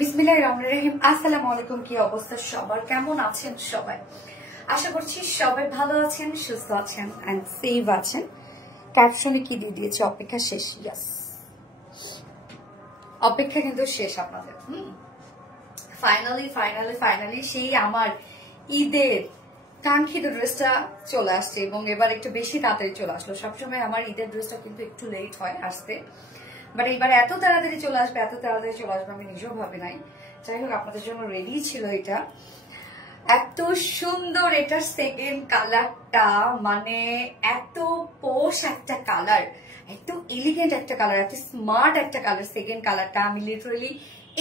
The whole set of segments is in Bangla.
বিসমিল্লাহির রহমানির রহিম। আসসালামু আলাইকুম। কি অবস্থা সবার, কেমন আছেন সবাই? আশা করছি সবাই ভালো আছেন, সুস্থ আছেন এন্ড সেভ আছেন। ক্যাপশনে কি দিয়ে দিয়েছে, অপেক্ষা শেষ। ইয়েস, অপেক্ষা কিন্তু শেষ আপনাদের। ফাইনালি ফাইনালি ফাইনালি সেই আমার ঈদের কাঙ্ক্ষিত ড্রেসটা চলে আসছে এবং এবার একটু বেশি তাড়াতাড়ি চলে আসলো। সবসময় আমার ঈদের ড্রেসটা কিন্তু একটু লেট হয় আসতে, বাট এবার এত তাড়াতাড়ি চলে আসবে, এত তাড়াতাড়ি চলে আসবে আমি নিজেও ভাবি নাই। যাই হোক, আপনাদের জন্য রেডি ছিল এটা। এত সুন্দর এটার সেকেন্ড কালারটা, মানে এত পোশ একটা কালার, এত এলিগেন্ট একটা কালার, এত স্মার্ট একটা কালার। সেকেন্ড কালারটা আমি লিটারালি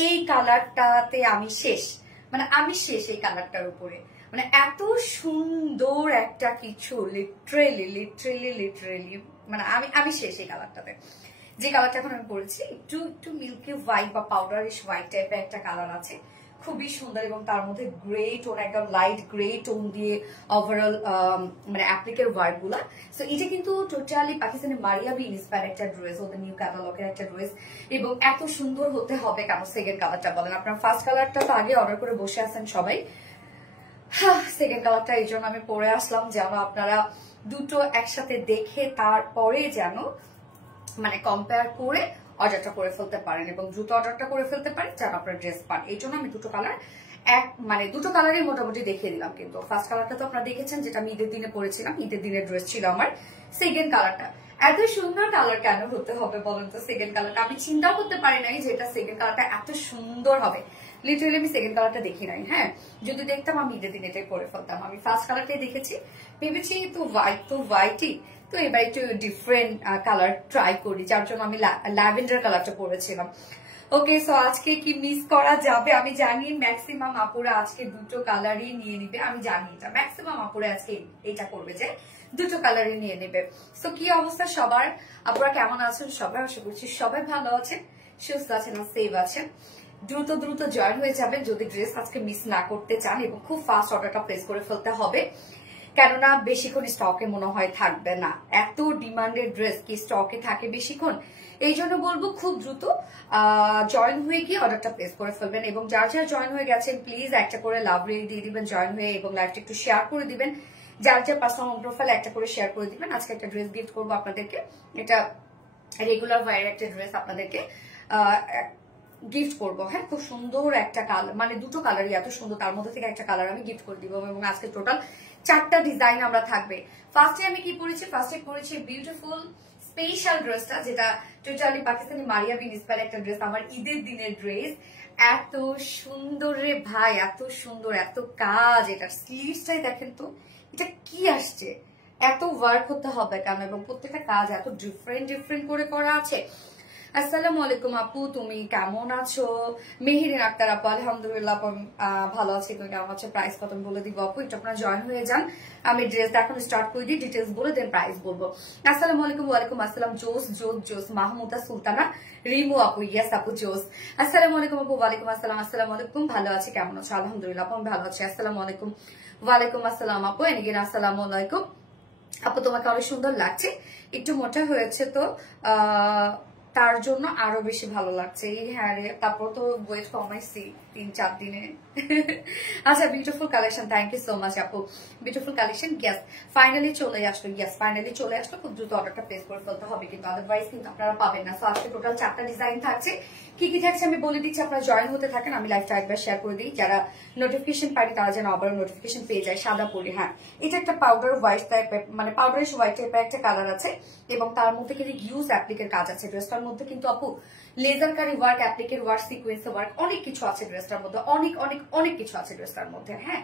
এই কালারটাতে আমি শেষ, মানে আমি শেষ এই কালারটার উপরে। মানে এত সুন্দর একটা কিছু, লিটারেলি লিটারেলি লিটারেলি মানে আমি শেষ এই কালারটাতে। যে কালারটা এখন আমি পরেছি একটু একটু মিল্কি হোয়াইট বা পাউডারিশ হোয়াইট টাইপের একটা কালার আছে, খুবই সুন্দর। এবং তার মধ্যে গ্রে টোন, একদম লাইট গ্রে টোন দিয়ে ওভারঅল মানে অ্যাপ্লিকের ওয়ার্ক গুলা। সো এটা কিন্তু টোটালি পাকিস্তানি মারিয়াবি ইন্সপায়ার একটা ড্রেস, ওদের নিউ ক্যাটালগের একটা ড্রেস। এবং এত সুন্দর হতে হবে কেন সেকেন্ড কালারটা বলেন? আপনার ফার্স্ট কালারটা তো আগে অর্ডার করে বসে আছেন সবাই, সেকেন্ড কালারটা এই জন্য আমি পরে আসলাম, যেন আপনারা দুটো একসাথে দেখে তারপরে যেন মানে কম্পেয়ার করে অর্ডারটা করে ফেলতে পারেন এবং দ্রুত অর্ডারটা করে ফেলতে পারেন যেন আপনার ড্রেস পান। এই জন্য আমি দুটো কালার দুটো কালারই মোটামুটি দেখিয়ে দিলাম। কিন্তু ফার্স্ট কালারটা তো আপনারা দেখেছেন, যেটা আমি ঈদের দিনে পরেছিলাম, ঈদের দিনের ড্রেস ছিল আমার। সেকেন্ড কালারটা এত সুন্দর কালার কেন হতে হবে বলেন তো? সেকেন্ড কালারটা আমি চিন্তাও করতে পারি নাই যে এটা সেকেন্ড কালারটা এত সুন্দর হবে। লিটারেলি আমি সেকেন্ড কালারটা দেখি নাই। হ্যাঁ, যদি দেখতাম আমি ঈদের দিন এটাই পরে ফেলতাম। আমি ফার্স্ট কালারটাই দেখেছি, ভেবেছি তো হোয়াইটই, তো এবার একটু ডিফারেন্ট কালার ট্রাই করি, যার জন্য আমি ল্যাভেন্ডার কালারটা পরেছিলাম। ওকে, সো আজকে কি মিস করা যাবে? আমি জানি ম্যাক্সিমাম আপুরা আজকে দুটো কালারই নিয়ে নিবে, আমি জানি এটা ম্যাক্সিমাম আপুরা আজকে এটা করবে যে দুটো কালারই নিয়ে নেবে। সো কি অবস্থা সবার, আপুরা কেমন আছেন সবাই? আশা করছি সবাই ভালো আছেন, সুস্থ আছেন আর সেভ আছেন। দ্রুত দ্রুত জয়েন হয়ে যাবেন যদি ড্রেস আজকে মিস না করতে চান, এবং খুব ফাস্ট অর্ডারটা প্লেস করে ফেলতে হবে, কেননা বেশিক্ষণ স্টকে মনে হয় থাকবে না। এত ডিমান্ডেড ড্রেস কি স্টকে থাকে বেশিক্ষণ? এই জন্য বলবো খুব দ্রুত জয়েন হয়ে গিয়ে অর্ডারটা প্লেস করে ফেলবেন। এবং যার যার জয়েন হয়ে গেছেন প্লিজ একটা করে লাভ রেট দিয়ে দিবেন জয়েন হয়ে, এবং লাইভটা একটু শেয়ার করে দিবেন। যার যার পার্সোনাল প্রোফাইল একটা করে শেয়ার করে দিবেন। আজকে একটা ড্রেস গিফট করবো আপনাদেরকে, এটা রেগুলার ওয়্যার একটা ড্রেস আপনাদেরকে গিফট করবো। হ্যাঁ, খুব সুন্দর একটা কালার, মানে দুটো কালারই এত সুন্দর, তার মধ্যে থেকে একটা কালার আমি গিফট করে দিব। এবং আজকে টোটাল 4টা ডিজাইন আমরা থাকবে। ফার্স্টে আমি কি পরেছি? ফার্স্টে পরেছি বিউটিফুল স্পেশাল ড্রেসটা, যেটা টোটালি পাকিস্তানি মারিয়াবি ইন্সপায়ার একটা ড্রেস, আমার ঈদের দিনের ড্রেস। এত সুন্দর রে ভাই, এত সুন্দর, এত কাজ। এটার স্লিভসটাই দেখেন তো, এটা কি আসছে, এত ওয়ার্ক করতে হবে কেন? এবং প্রত্যেকটা কাজ এত ডিফারেন্ট ডিফারেন্ট করে করা আছে। আসসালামু আলাইকুম আপু, তুমি কেমন আছো? মেহেরিন আক্তার আপু, আলহামদুলিল্লাহ ভালো আছি। তুমি কেমন আছো? প্রাইস কত বলে দিব আপু, এটা আপনারা জয়েন হয়ে যান। আমি ড্রেসটা এখন স্টার্ট করে দিই, ডিটেলস বলে দেন প্রাইস বলবো। আসসালামু আলাইকুম। ওয়ালাইকুম আসসালাম। জোস জোস জোস মাহমুদা সুলতানা রিমু আপু, ইয়েস আপু জোস। আসসালামু আলাইকুম আপু। ওয়ালাইকুম আসসালাম। আসসালামু আলাইকুম, ভালো আছি, কেমন আছো? আলহামদুলিল্লাহ আপু আমি ভালো আছি। আসসালামু আলাইকুম। ওয়ালাইকুম আসসালাম আপু। এদিকে আসসালামু আলাইকুম আপু, তোমাকে অনেক সুন্দর লাগছে। একটু মোটা হয়েছে তো তার জন্য আরো বেশি ভালো লাগছে। হ্যাঁ রে, তারপর তো ওয়েট কমাইছি 3-4 দিনে। আচ্ছা, beautiful collection, thank you so much আপু। বিউটিফুল কালেকশন, ইয়েস ফাইনালি চলে আসলো। ইয়েস ফাইনালি চলে আসলো, খুব দ্রুত অর্ডারটা প্লেস করে ফেলতে হবে, কিন্তু আদারওয়াইজ কিন্তু আপনারা পাবেন না। সো আজকে টোটাল 4টা ডিজাইন থাকছে। কি কি থাকছে আমি বলে দিচ্ছি, আপনারা জয়েন হতে থাকেন। আমি লাইভটা একবার শেয়ার করে দিই, যারা নোটিফিকেশন পাই তারা যেন আবার নোটিফিকেশন পেয়ে যায়। সাদা পরি, হ্যাঁ এটা একটা পাউডার হোয়াইট টাইপের, মানে পাউডারিশ হোয়াইট টাইপের একটা কালার আছে, এবং তার মধ্যে কিন্তু হিউজ অ্যাপ্লিকের কাজ আছে ড্রেসটার মধ্যে। কিন্তু আপু লেজার কারি ওয়ার্ক, অ্যাপ্লিকের ওয়ার্ক, সিকোয়েন্স ওয়ার্ক, অনেক কিছু আছে ড্রেসটার মধ্যে, অনেক অনেক অনেক কিছু আছে ড্রেসটার মধ্যে। হ্যাঁ,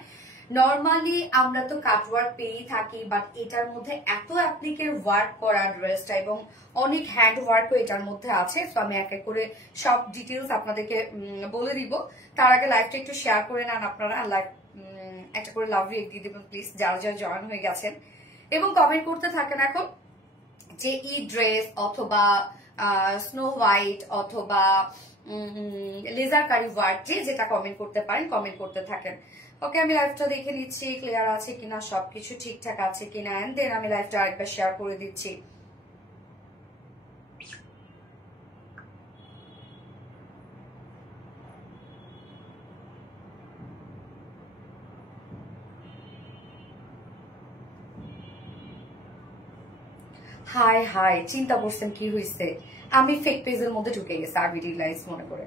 নর্মালি আমরা তো কাট ওয়ার্ক পেয়েই থাকি, বাট এটার মধ্যে এত অ্যাপ্লিকের ওয়ার্ক করা ড্রেসটা, এবং অনেক হ্যান্ড ওয়ার্কও এটার মধ্যে আছে। তো আমি এক এক করে সব ডিটেলস আপনাদেরকে বলে দিব। তার আগে লাইভটা একটু শেয়ার করে নেন আপনারা, লাইভ একটা করে লাভ রিয়েক্ট দিয়ে দেবেন প্লিজ, যারা যারা জয়েন হয়ে গেছেন, এবং কমেন্ট করতে থাকেন এখন যে ই ড্রেস অথবা স্নো হোয়াইট অথবা লেজার কারি ওয়ার্ক, যে যেটা কমেন্ট করতে পারেন কমেন্ট করতে থাকেন। ওকে, আমি লাইভটা দেখে নিচ্ছি ক্লিয়ার আছে কিনা, সবকিছু ঠিকঠাক আছে কিনা, এন্ড দেন আমি লাইভটা আরেকবার শেয়ার করে দিচ্ছি। হাই হাই, চিন্তা করছেন কি হয়েছে? আমি ফেক পেজের মধ্যে ঢুকে গেছি আরবিডি লাইকস মনে করে।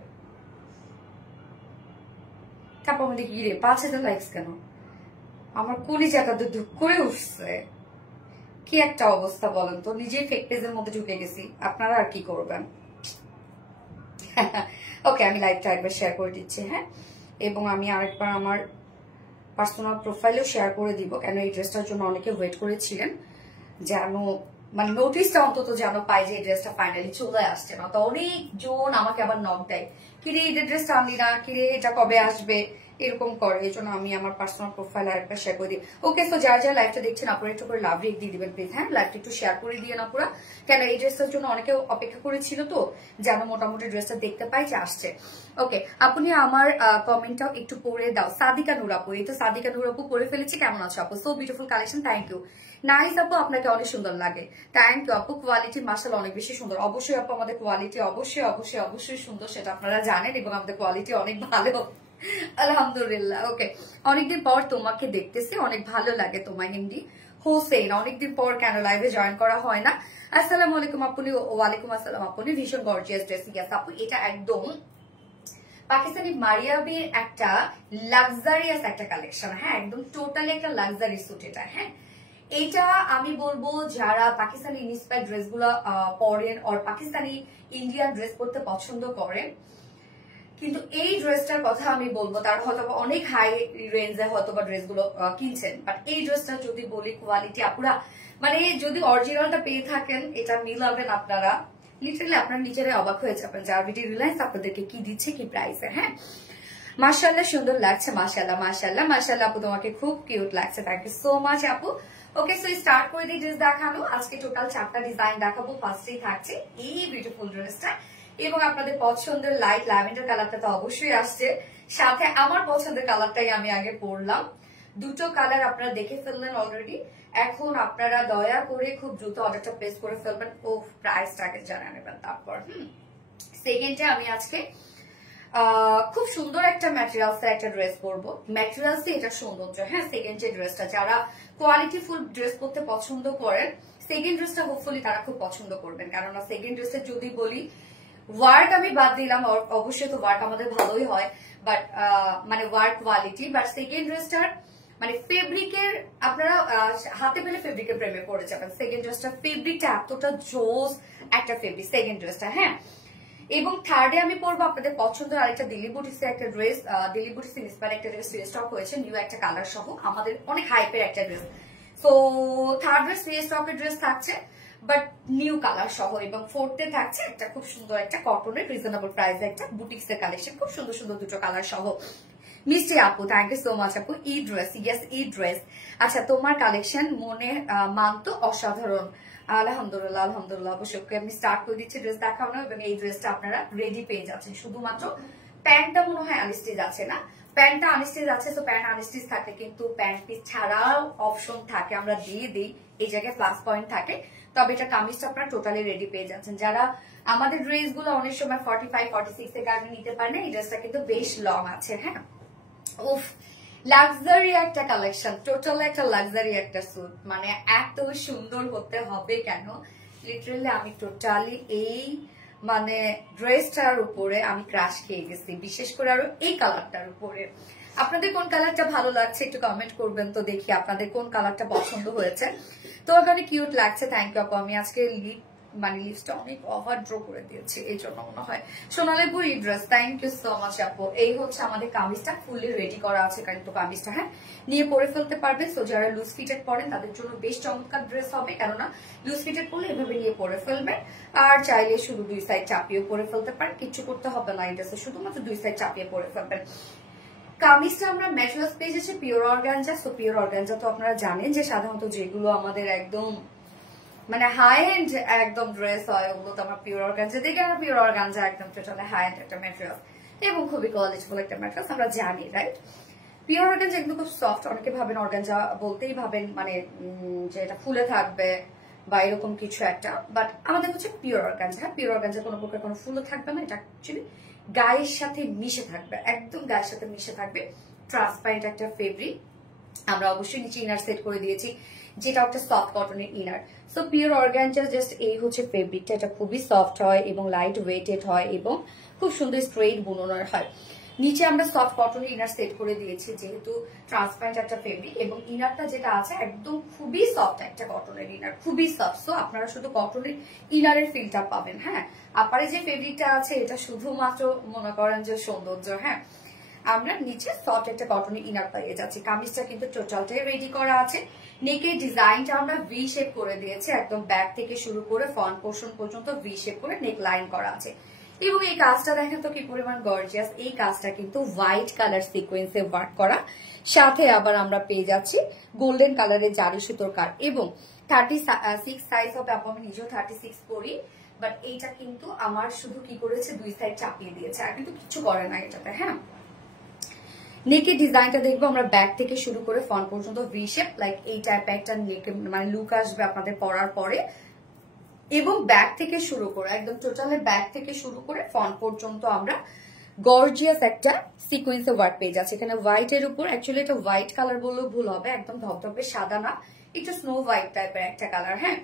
তারপর আমাদের কি রে 5000 লাইকস কেন? আমার কলিজাটা তো ধুক করে উঠছে। কি একটা অবস্থা বলেন তো, নিজেই ফেক পেজের মধ্যে ঢুকে গেছি, আপনারা আর কি করবেন। ওকে, আমি লাইভটা একবার শেয়ার করে দিচ্ছি, হ্যাঁ, এবং আমি আরেকবার আমার পার্সোনাল প্রোফাইলেও শেয়ার করে দিব, কেন এই ড্রেসটার জন্য অনেকে ওয়েট করেছিলেন, যেন মানে নোটিশটা অন্তত যেন পাই যে এই ড্রেসটা ফাইনালি চলে আসছে না। তো অনেকজন আমাকে আবার নক দেয়, কিরে এই ড্রেসটা আনলি না, কিরে এটা কবে আসবে, এরকম করে। এই জন্য আমি আমার পার্সোনাল প্রোফাইল আরেকবার শেয়ার করে দিই। ওকে, তো যারা যারা লাইভটা দেখছেন আপনারা একটু করে লাভ রেক দিয়ে দিবেন প্লিজ, হ্যাঁ, লাইভটা একটু শেয়ার করে দিয়ে না পুরা, কেন এই ড্রেসটার জন্য অনেকে অপেক্ষা করেছিল, তো যেন মোটামুটি ড্রেসটা দেখতে পাই যে আসছে। ওকে, আপনি আমার কমেন্টটাও একটু পড়ে দাও। সাদিকা নূর আপু, এই তো সাদিকা নূর আপু পড়ে ফেলেছি, কেমন আছো আপু? So beautiful collection, thank you. Nice আপু, আপনাকে অনেক সুন্দর লাগে, থ্যাংক ইউ আপু। কোয়ালিটি মাশাআল্লাহ অনেক বেশি সুন্দর। অবশ্যই আপু, আমাদের কোয়ালিটি অবশ্যই অবশ্যই অবশ্যই সুন্দর, সেটা আপনারা জানেন, এবং আমাদের কোয়ালিটি অনেক ভালো, আলহামদুলিল্লাহ। ওকে, অনেকদিন পর তোমাকে দেখতেছি, অনেক ভালো লাগে তোমায়। হিন্দি হোসেন, অনেকদিন পর কেন লাইভে জয়েন করা হয় না? আসসালামু আলাইকুম আপনি। ওয়ালাইকুম আসসালাম আপনি। ভীষণ গর্জিয়াস ড্রেস, ইয়াস আপু, এটা একদম পাকিস্তানি মারিয়াবির একটা লাক্সারিয়াস একটা কালেকশন, হ্যাঁ, একদম টোটালি একটা লাক্সারি স্যুট এটা, হ্যাঁ। এইটা আমি বলবো যারা পাকিস্তানি ইন্সপায়ার্ড ড্রেস গুলা পরেন আর পাকিস্তানি ইন্ডিয়ান ড্রেস পরতে পছন্দ করেন, কিন্তু এই ড্রেসটার কথা আমি বলবো, তার হয়তো অনেক হাই রেঞ্জে হয়তো বা ড্রেস গুলো কিনছেন, বাট এই ড্রেসটা যদি বলি কোয়ালিটি আপুরা, মানে যদি অরিজিনালটা পেয়ে থাকেন এটা মিলাবেন আপনারা, লিটারালি আপনারা নিজেরাই অবাক হয়ে যাবেন যে আরবিডি রিলায়েন্স আপনাদেরকে কি দিচ্ছে, কি প্রাইসে, হ্যাঁ। মাশাআল্লাহ সুন্দর লাগছে, মাশাআল্লাহ মাশাআল্লাহ মাশাআল্লাহ আপু, তোমাকে খুব কিউট লাগছে, থ্যাংক ইউ সো মাচ আপু। ওকে, সো স্টার্ট করে দিই ড্রেস দেখানো। আজকে টোটাল 4টা ডিজাইন দেখাবো। ফার্স্টেই থাকছে এই বিউটিফুল ড্রেসটা, এবং আপনাদের পছন্দের লাইট ল্যাভেন্ডার কালারটা তো অবশ্যই আসছে, সাথে আমার পছন্দের কালারটাই আমি আগে পরলাম। দুটো কালার আপনারা দেখে ফেললেন অলরেডি, এখন আপনারা দয়া করে খুব দ্রুত অর্ডারটা প্লেস করে ফেলবেন। ও প্রাইসটাকে জানিয়ে নেবেন তারপর। সেকেন্ডে আমি আজকে খুব সুন্দর একটা ম্যাটেরিয়ালস একটা ড্রেস পরবো। ম্যাটেরিয়ালস এটা সৌন্দর্য, হ্যাঁ। সেকেন্ড যে ড্রেসটা, যারা কোয়ালিটি ফুল ড্রেস পরতে পছন্দ করেন, সেকেন্ড ড্রেসটা হোপফুলি তারা খুব পছন্দ করবেন, কেননা সেকেন্ড ড্রেসের যদি বলি ওয়ার্ক আমি বাদ দিলাম, অবশ্যই তো ওয়ার্ক আমাদের ভালোই হয়, বাট মানে ওয়ার্ক কোয়ালিটি, বাট সেকেন্ড ড্রেসটার মানে ফেব্রিকের আপনারা হাতে পেলে ফেব্রিকের প্রেমে পড়ে যাবেন। সেকেন্ড ড্রেসটা ফেব্রিকটা এতটা জোস একটা ফেব্রিক সেকেন্ড ড্রেসটা, হ্যাঁ। এবং থার্ডে আমি পরবো আপনাদের পছন্দের আরেকটা দিল্লি বুটিক্সের একটা ড্রেস, দিল্লি বুটিক্স ইন্সপায়ার একটা ড্রেস রিস্টক হয়েছে, নিউ একটা কালার সহ, আমাদের অনেক হাইপের একটা ড্রেস। সো থার্ড ড্রেস রিস্টকের ড্রেস থাকছে, বাট নিউ কালার সহ, এবং ফোর্থে থাকছে একটা খুব সুন্দর একটা কটনের রিজনেবল প্রাইসে একটা বুটিক্সের কালেকশন, খুব সুন্দর সুন্দর দুটো কালার সহ। মিষ্টি আপু, থ্যাংক ইউ সো মাচ আপু। ই ড্রেস, ইয়েস ই ড্রেস। আচ্ছা, তোমার কালেকশন মনে মানতো অসাধারণ, আলহামদুলিল্লাহ আলহামদুলিল্লাহ। অবশ্যই আমি স্টার্ট করে দিচ্ছি ড্রেস দেখানো, এবং এই ড্রেসটা আপনারা রেডি পেয়ে যাচ্ছেন। শুধুমাত্র প্যান্টটা মনে হয় আনস্টিচ আছে না, প্যান্টটা আনস্টিচ আছে, তো প্যান্ট আনস্টিচ থাকে, কিন্তু প্যান্ট পিস ছাড়াও অপশন থাকে, আমরা দিয়ে দিই, এই জায়গায় প্লাস পয়েন্ট থাকে। তবে এটা কামিজটা আপনারা টোটালি রেডি পেয়ে যাচ্ছেন। যারা আমাদের ড্রেস গুলো অনেক সময় 45 46 এর কারণে নিতে পারে না, এই ড্রেসটা কিন্তু বেশ লং আছে, হ্যাঁ। উফ, লাক্সারি একটা কালেকশন, টোটাল একটা লাক্সারি একটা স্যুট, মানে এত সুন্দর হতে হবে কেন, লিটারালি আমি টোটালি এই মানে ড্রেসটার উপরে আমি ক্রাশ খেয়ে গেছি, বিশেষ করে আরো এই কালারটার উপরে। আপনাদের কোন কালারটা ভালো লাগছে একটু কমেন্ট করবেন, তো দেখি আপনাদের কোন কালারটা পছন্দ হয়েছে। তো ওখানে কিউট লাগছে, থ্যাংক ইউ আপু। আমি আজকে মানে লিপসটা অনেক ওভার ড্র করে দিয়েছি, এই জন্য মনে হয়। সোনালীপুর ই dress, thank you so much আপু। এই হচ্ছে আমাদের কামিজটা, ফুললি রেডি করা আছে কিন্তু কামিজটা, হ্যাঁ, নিয়ে পরে ফেলতে পারবে। সো যারা লুজ ফিটেড পরেন তাদের জন্য বেশ চমৎকার ড্রেস হবে, কেননা লুজ ফিটেড পরলে এভাবে নিয়ে পরে ফেলবে, আর চাইলে শুধু দুই সাইড চাপিয়ে পরে ফেলতে পারেন, কিচ্ছু করতে হবে না এই ড্রেসে, শুধুমাত্র দুই সাইড চাপিয়ে পরে ফেলবেন। কামিজটা আমরা ম্যাটেরিয়ালস পেয়েছি pure organza. So pure organza তো আপনারা জানেন যে সাধারণত যেগুলো আমাদের একদম মানে হাই এন্ড একদম ড্রেস হয়, ওগুলো তো আমরা পিওর অর্গানজা দেখে, আমরা পিওর অর্গানজা একদম টোটালি হাই এন্ড একটা ম্যাটেরিয়াল, এবং খুবই কোয়ালিটিফুল একটা ম্যাটেরিয়াল, আমরা জানি, রাইট। পিওর অর্গানজা একদম খুব সফট, অনেকে ভাবেন অর্গানজা বলতেই ভাবেন মানে যে এটা ফুলে থাকবে বা এরকম কিছু একটা, বাট আমাদের হচ্ছে পিওর অর্গানজা। হ্যাঁ, পিওর অর্গানজা কোনো প্রকার কোনো ফুলও থাকবে না, এটা অ্যাকচুয়ালি গায়ের সাথে মিশে থাকবে, একদম গায়ের সাথে মিশে থাকবে, ট্রান্সপারেন্ট একটা ফেব্রিক, আমরা অবশ্যই নিচে ইনার সেট করে দিয়েছি, যেটা একটা সফট কটনের inner. So pure organza just এই হচ্ছে ফেব্রিকটা, এটা খুবই সফট হয় এবং লাইট ওয়েটেড হয় এবং খুব সুন্দর স্ট্রেট বুননের হয়। নিচে আমরা সফট কটনের ইনার সেট করে দিয়েছি, যেহেতু ট্রান্সপারেন্ট একটা ফেব্রিক এবং ইনারটা যেটা আছে একদম খুবই সফট একটা কটনের ইনার, খুবই সফট। সো আপনারা শুধু কটনের ইনারের ফিলটা পাবেন। হ্যাঁ, আপারে যে ফেব্রিকটা আছে এটা শুধুমাত্র মনে করেন যে সৌন্দর্য। হ্যাঁ, আমরা নিচে সফট একটা কটনের ইনার পেয়ে যাচ্ছি। কামিজটা কিন্তু টোটালটাই রেডি করা আছে। নেকের ডিজাইনটা আমরা ভি শেপ করে দিয়েছি, একদম ব্যাক থেকে শুরু করে ফ্রন্ট পোর্শন পর্যন্ত ভি শেপ করে নেক লাইন করা আছে। এবং এই কাজটা দেখেন তো কি পরিমাণ গর্জিয়াস। এই কাজটা কিন্তু হোয়াইট কালার সিকোয়েন্সে ওয়ার্ক করা, সাথে আবার আমরা পেয়ে যাচ্ছি গোল্ডেন কালারের জারি সুতোর কাজ এবং 36 সাইজ হবে। আপু আমি নিজেও 36 করি, বাট এইটা কিন্তু আমার শুধু কি করেছে 2 সাইড চাপিয়ে দিয়েছে, আর কিন্তু কিছু করে না এটাতে। হ্যাঁ, নেকের ডিজাইনটা দেখবো আমরা ব্যাক থেকে শুরু করে ফ্রন্ট পর্যন্ত ভি শেপ, লাইক এই টাইপের একটা নেকের মানে লুক আসবে আপনাদের পরার পরে। এবং ব্যাক থেকে শুরু করে একদম টোটালি ব্যাক থেকে শুরু করে ফ্রন্ট পর্যন্ত আমরা গর্জিয়াস একটা সিকোয়েন্সে ওয়ার্ক পেয়ে যাচ্ছে। এখানে হোয়াইট এর উপর, অ্যাকচুয়ালি এটা হোয়াইট কালার বললেও ভুল হবে, একদম ধপধপে সাদা না, একটু স্নো হোয়াইট টাইপের একটা কালার। হ্যাঁ,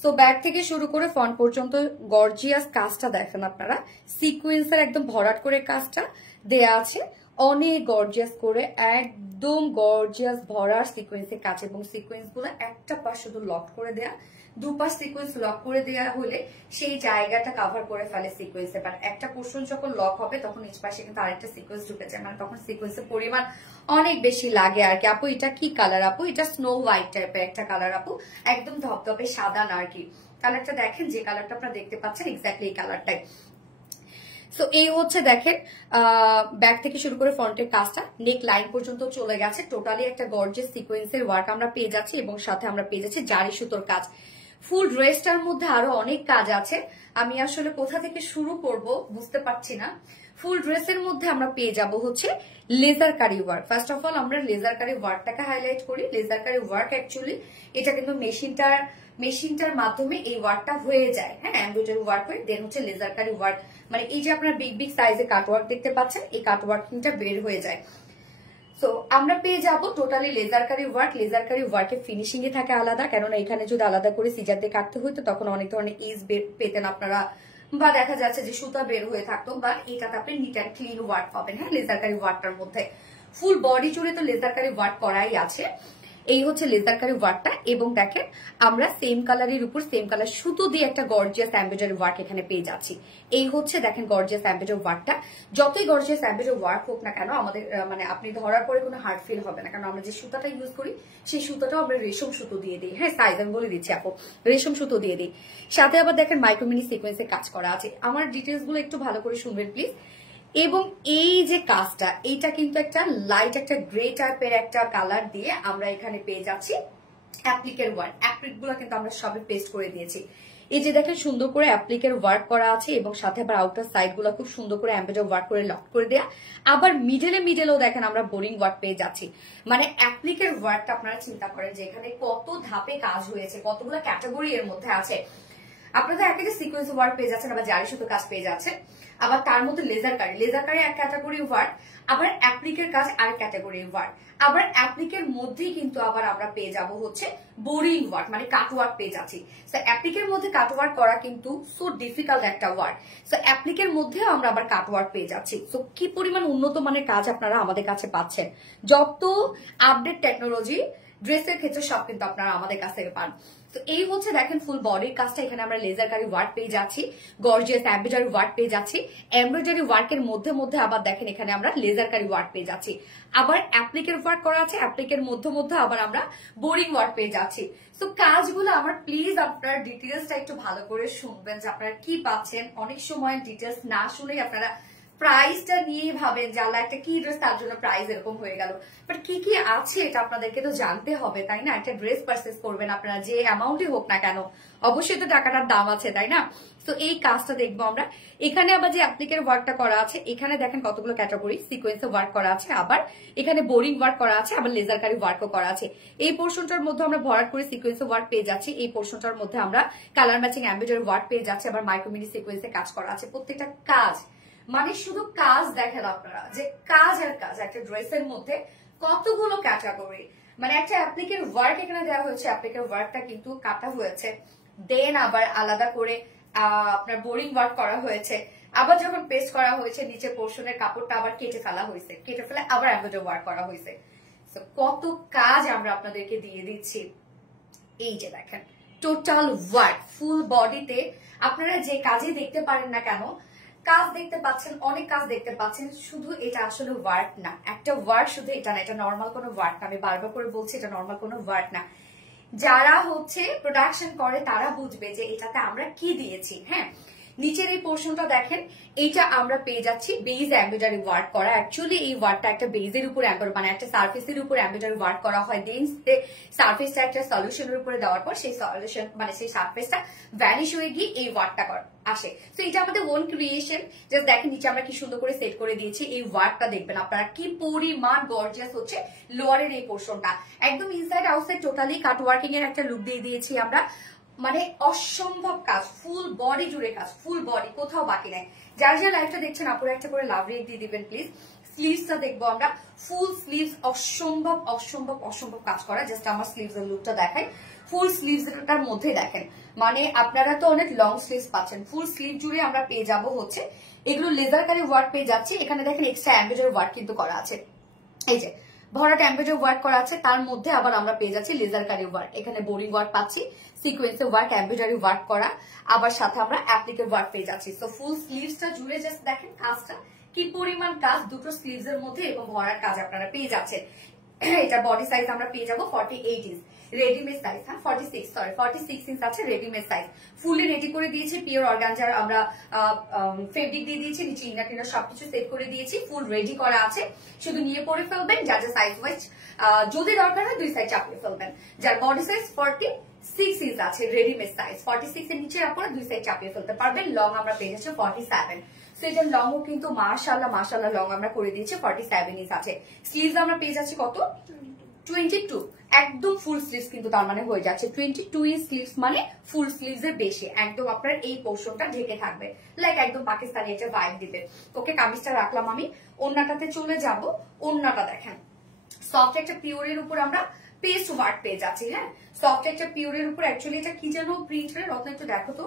সো ব্যাক থেকে শুরু করে ফ্রন্ট পর্যন্ত গর্জিয়াস কাজটা দেখেন আপনারা, সিকোয়েন্সের একদম ভরাট করে কাজটা দেয়া আছে, অনেক গর্জিয়াস করে, একদম গর্জিয়াস ভরার সিকোয়েন্সের কাজ। এবং সিকোয়েন্স গুলো একটা পাশ শুধু লক করে দেয়া, দুপাশ সিকোয়েন্স লক করে দেওয়া হলে সেই জায়গাটা কভার করে ফেলে সিকোয়েন্সে, বাট একটা পোর্শন যখন লক হবে তখন নিচ পাশে কিন্তু আরেকটা সিকোয়েন্স ঢুকে যায়, মানে তখন সিকোয়েন্সের পরিমাণ অনেক বেশি লাগে আর কি। আপু এটা কি কালার? আপু এটা স্নো হোয়াইট টাইপের একটা কালার আপু, একদম ধপধপে সাদা না আর কি। কালারটা দেখেন, যে কালারটা আপনারা দেখতে পাচ্ছেন এক্স্যাক্টলি এই কালারটাই। সো এই হচ্ছে দেখেন ব্যাক থেকে শুরু করে ফ্রন্টের কাজটা নেক লাইন পর্যন্ত চলে গেছে, টোটালি একটা গর্জিয়াস সিকোয়েন্সের ওয়ার্ক আমরা পেয়ে যাচ্ছি এবং সাথে আমরা পেয়ে যাচ্ছি জারি সুতোর কাজ। ফুল ড্রেসটার মধ্যে আরো অনেক কাজ আছে, আমি আসলে কোথা থেকে শুরু করব বুঝতে পারছি না। ফুল ড্রেসের মধ্যে আমরা পেয়ে যাব হচ্ছে লেজার কারি ওয়ার্ক। ফার্স্ট অফ অল আমরা লেজার কারি ওয়ার্কটাকে হাইলাইট করি। লেজার কারি ওয়ার্ক অ্যাকচুয়ালি এটা কিন্তু মেশিনটার মাধ্যমে এই ওয়ার্কটা হয়ে যায়। হ্যাঁ, এমব্রয়ডারি ওয়ার্ক হয়ে দেন হচ্ছে লেজার কারি ওয়ার্ক, মানে এই যে আপনারা বিগ বিগ সাইজে কাট ওয়ার্ক দেখতে পাচ্ছেন, এই কাট ওয়ার্কিংটা বের হয়ে যায়। সো আমরা পেয়ে যাব টোটালি লেজার কারি ওয়ার্ক। লেজার কারি ওয়ার্কের ফিনিশিং এ থাকে আলাদা, কেননা এখানে যদি আলাদা করে সিজার দিয়ে কাটতে হইতো তখন অনেক ধরনের ইজ পেতেন আপনারা, বা দেখা যাচ্ছে যে সুতা বের হয়ে থাকতো, বা এটাতে আপনি নিট অ্যান্ড ক্লিন ওয়ার্ক পাবেন। হ্যাঁ, লেজার কারি ওয়ার্কটার মধ্যে ফুল বডি জুড়ে তো লেজার কারি ওয়ার্ক করাই আছে। এই হচ্ছে লেজার কারি ওয়ার্কটা এবং দেখেন আমরা সেম কালারের উপর সেম কালার সুতো দিয়ে একটা গর্জিয়াস এমব্রয়ডারি ওয়ার্ক এখানে পেয়ে যাচ্ছি। এই হচ্ছে দেখেন গর্জিয়াস এমব্রয়ডারি ওয়ার্কটা। যতই গর্জিয়াস এমব্রয়ডারি ওয়ার্ক হোক না কেন আমাদের মানে আপনি ধরার পরে কোনো হার্ড ফিল হবে না, কারণ আমরা যে সুতাটা ইউজ করি সেই সুতাটাও আমরা রেশম সুতো দিয়ে দিই। হ্যাঁ, সাইজ আমি বলে দিচ্ছি আপু, রেশম সুতো দিয়ে দিই। সাথে আবার দেখেন মাইক্রোমিনি সিকোয়েন্সে কাজ করা আছে। আমার ডিটেলস গুলো একটু ভালো করে শুনবেন প্লিজ। এবং এই যে কাজটা, এইটা কিন্তু একটা লাইট একটা গ্রে টাইপের একটা কালার দিয়ে আমরা এখানে পেয়ে যাচ্ছি অ্যাপ্লিকের ওয়ার্ক। অ্যাপ্লিক গুলো কিন্তু আমরা সবে পেস্ট করে দিয়েছি। এই যে দেখেন সুন্দর করে অ্যাপ্লিকের ওয়ার্ক করা আছে এবং সাথে আবার আউটার সাইড গুলো খুব সুন্দর করে এমব্রয়ডারি ওয়ার্ক করে লক করে দেয়া। আবার মিডলেও দেখেন আমরা বোরিং ওয়ার্ক পেয়ে যাচ্ছি। মানে অ্যাপ্লিকের ওয়ার্কটা আপনারা চিন্তা করেন যে এখানে কত ধাপে কাজ হয়েছে, কতগুলো ক্যাটাগরি এর মধ্যে আছে। আপনাদের একটা সিকোয়েন্স ওয়ার্ক পেয়ে যাচ্ছেন, আবার জারি সুতো কাজ পেয়ে যাচ্ছেন, আবার তার মধ্যে লেজার কারি এক ক্যাটাগরি ওয়ার্ক, আবার অ্যাপ্লিকের কাজ আরেক ক্যাটাগরি ওয়ার্ক, আবার অ্যাপ্লিকের মধ্যেই কিন্তু আবার আমরা পেয়ে যাব হচ্ছে বোরিং ওয়ার্ক, মানে কাট ওয়ার্ক পেয়ে যাচ্ছি। অ্যাপ্লিকের মধ্যে কাট ওয়ার্ক করা কিন্তু সো ডিফিকাল্ট একটা ওয়ার্ক। অ্যাপ্লিকের মধ্যেও আমরা আবার কাট ওয়ার্ক পেয়ে যাচ্ছি। তো কি পরিমাণ উন্নত মানের কাজ আপনারা আমাদের কাছে পাচ্ছেন। যত আপডেট টেকনোলজি ড্রেসের ক্ষেত্রে সব কিন্তু আপনারা আমাদের কাছ থেকে পান। তো এই হচ্ছে দেখেন ফুল বডির কাজটা, এখানে আমরা লেজার কারি ওয়ার্ক পেয়ে যাচ্ছি, গর্জিয়াস এমব্রয়ডারি ওয়ার্ক পেয়ে যাচ্ছি। এমব্রয়ডারি ওয়ার্কের মধ্যে আবার দেখেন এখানে আমরা লেজার কারি ওয়ার্ক পেয়ে যাচ্ছি, আবার অ্যাপ্লিকের ওয়ার্ক করা আছে, অ্যাপ্লিকের মধ্যে আবার আমরা বোরিং ওয়ার্ক পেয়ে যাচ্ছি। তো কাজগুলো আমার প্লিজ আপনারা ডিটেলসটা একটু ভালো করে শুনবেন যে আপনারা কি পাচ্ছেন। অনেক সময় ডিটেলস না শুনেই আপনারা প্রাইসটা নিয়ে ভাবেন যে আল্লাহ একটা কি ড্রেস তার জন্য প্রাইস এরকম হয়ে গেল, বাট কি কি আছে এটা আপনাদেরকে তো জানতে হবে তাই না। একটা ড্রেস পারচেস করবেন আপনারা যে অ্যামাউন্টই হোক না কেন, অবশ্যই তো টাকাটার দাম আছে তাই না। তো এই কাজটা দেখবো আমরা। এখানে আবার যে অ্যাপ্লিকের ওয়ার্কটা করা আছে, এখানে দেখেন কতগুলো ক্যাটাগরি সিকোয়েন্সে ওয়ার্ক করা আছে, আবার এখানে বোরিং ওয়ার্ক করা আছে, আবার লেজার কারি ওয়ার্কও করা আছে। এই পোর্শনটার মধ্যে আমরা ভরাট করে সিকোয়েন্সে ওয়ার্ক পেয়ে যাচ্ছি, এই পোর্শনটার মধ্যে আমরা কালার ম্যাচিং এমব্রয়ডারি ওয়ার্ক পেয়ে যাচ্ছি, আবার মাইক্রোমিনি সিকোয়েন্সে কাজ করা আছে। প্রত্যেকটা কাজ মানে শুধু কাজ দেখেন আপনারা যে কাজ আর কাজ, একটা ড্রেসের মধ্যে কতগুলো ক্যাটাগরি, মানে একটা অ্যাপ্লিকের ওয়ার্ক এখানে দেওয়া হয়েছে, অ্যাপ্লিকের ওয়ার্কটা কিন্তু কাটা হয়েছে, দেন আবার আলাদা করে আপনার বোরিং ওয়ার্ক করা হয়েছে, আবার যখন পেস্ট করা হয়েছে নিচে পোর্শনের কাপড়টা আবার কেটে ফেলা হয়েছে, কেটে ফেলে আবার এমব্রয়ডারি ওয়ার্ক করা হয়েছে। কত কাজ আমরা আপনাদেরকে দিয়ে দিচ্ছি। এই যে দেখেন টোটাল ওয়ার্ক ফুল বডিতে, আপনারা যে কাজে দেখতে পারেন না কেন কাজ দেখতে পাচ্ছেন, অনেক কাজ দেখতে পাচ্ছেন, শুধু এটা আসলে ওয়ার্ক না, একটা ওয়ার্ক শুধু এটা না, এটা নর্মাল কোনো ওয়ার্ক না, আমি বারবার করে বলছি এটা নর্মাল কোনো ওয়ার্ক না। যারা হচ্ছে প্রোডাকশন করে তারা বুঝবে যে এটাতে আমরা কি দিয়েছি। হ্যাঁ, নিচের এই পোর্শনটা দেখেন, এইটা আমরা পেয়ে যাচ্ছি বেজ এমব্রয়ডারি ওয়ার্ক করা। অ্যাকচুয়ালি এই ওয়ার্কটা একটা বেজের উপর মানে একটা সার্ফেসের উপর এমব্রয়ডারি ওয়ার্ক করা হয়, দেন সার্ফেসটা একটা সলিউশনের উপরে দেওয়ার পর সেই সলিউশন মানে সেই সার্ফেসটা ভ্যানিশ হয়ে গিয়ে এই ওয়ার্কটা আসে। তো এটা আমাদের ওন ক্রিয়েশন। জাস্ট দেখেন নিচে আমরা কি সুন্দর করে সেট করে দিয়েছি। এই ওয়ার্কটা দেখবেন আপনারা কি পরিমাণ গর্জিয়াস হচ্ছে লোয়ারের এই পোর্শনটা, একদম ইনসাইড আউটসাইড টোটালি কাট ওয়ার্কিং এর একটা লুক দিয়ে দিয়েছি আমরা, মানে অসম্ভব কাজ, ফুল বডি জুড়ে কাজ, ফুল বডি কোথাও বাকি নাই। যার যার লাইফটা দেখছেন আপুরা একটা করে লাভ রেট দিয়ে দিবেন প্লিজ। স্লিভসটা দেখবো আমরা, ফুল স্লিভস অসম্ভব অসম্ভব অসম্ভব কাজ করা। জাস্ট আমার স্লিভস এর লুকটা দেখাই, ফুল স্লিভস এর মধ্যে দেখেন, মানে আপনারা তো অনেক লং স্লিভস পাচ্ছেন, ফুল স্লিভ জুড়ে আমরা পেয়ে যাব হচ্ছে এগুলো লেজার কারি ওয়ার্ক পেয়ে যাচ্ছি। এখানে দেখেন এক্সট্রা এমব্রয়ডারি ওয়ার্ক কিন্তু করা আছে, এই যে ভরাট এমব্রয়ডারি ওয়ার্ক করা আছে, তার মধ্যে আবার আমরা পেয়ে যাচ্ছি লেজার কারি ওয়ার্ক, এখানে বোরিং ওয়ার্ক পাচ্ছি, সিকোয়েন্সের ওয়ার্ক, এমব্রয়ডারি ওয়ার্ক করা, আবার সাথে আমরা অ্যাপ্লিকের ওয়ার্ক পেয়ে যাচ্ছি। সো ফুল স্লিভসটা জুড়ে জাস্ট দেখেন কাজটা কি পরিমাণ কাজ, দুটো স্লিভস এর মধ্যে এবং ভরাট কাজ আপনারা পেয়ে যাচ্ছেন। এটা বডি সাইজ আমরা পেয়ে যাবো 48 ইঞ্চ, রেডিমেড সাইজ, হ্যাঁ 46 ইঞ্চ আছে রেডিমেড সাইজ। ফুলি রেডি করে দিয়েছি, পিওর অর্গানজার আমরা ফেব্রিক দিয়ে দিয়েছি, নিচে ইনার টিনার সবকিছু সেট করে দিয়েছি, ফুল রেডি করা আছে, শুধু নিয়ে পরে ফেলবেন। যার যার সাইজ ওয়াইজ যদি দরকার হয় দুই সাইড চাপিয়ে ফেলবেন। যার বডি সাইজ 46 ইঞ্চ আছে রেডিমেড সাইজ, 46 এর নিচে আপনারা দুই সাইড চাপিয়ে ফেলতে পারবেন। লং আমরা পেয়ে যাচ্ছি 47, সো এটার লংও কিন্তু মাশাআল্লাহ মাশাআল্লাহ লং আমরা করে দিয়েছি 47 ইঞ্চ আছে। স্লিভস আমরা পেয়ে যাচ্ছি কত 22, একদম ফুল স্লিভস কিন্তু তার মানে হয়ে যাচ্ছে 22 ইঞ্চ স্লিভস, মানে ফুল স্লিভস এর বেশি, একদম আপনার এই পোর্শনটা ঢেকে থাকবে, লাইক একদম পাকিস্তানি একটা ভাইব দিবে। ওকে, কামিজটা রাখলাম আমি, ওন্নাটাতে চলে যাব। ওন্নাটা দেখেন সফট একটা পিওরের উপর আমরা পেস্ট ওয়ার্ক পেয়ে যাচ্ছি। হ্যাঁ, সফট একটা পিওরের উপর, অ্যাকচুয়ালি এটা কি যেন প্রিন্টের, রত্ন একটু দেখো তো,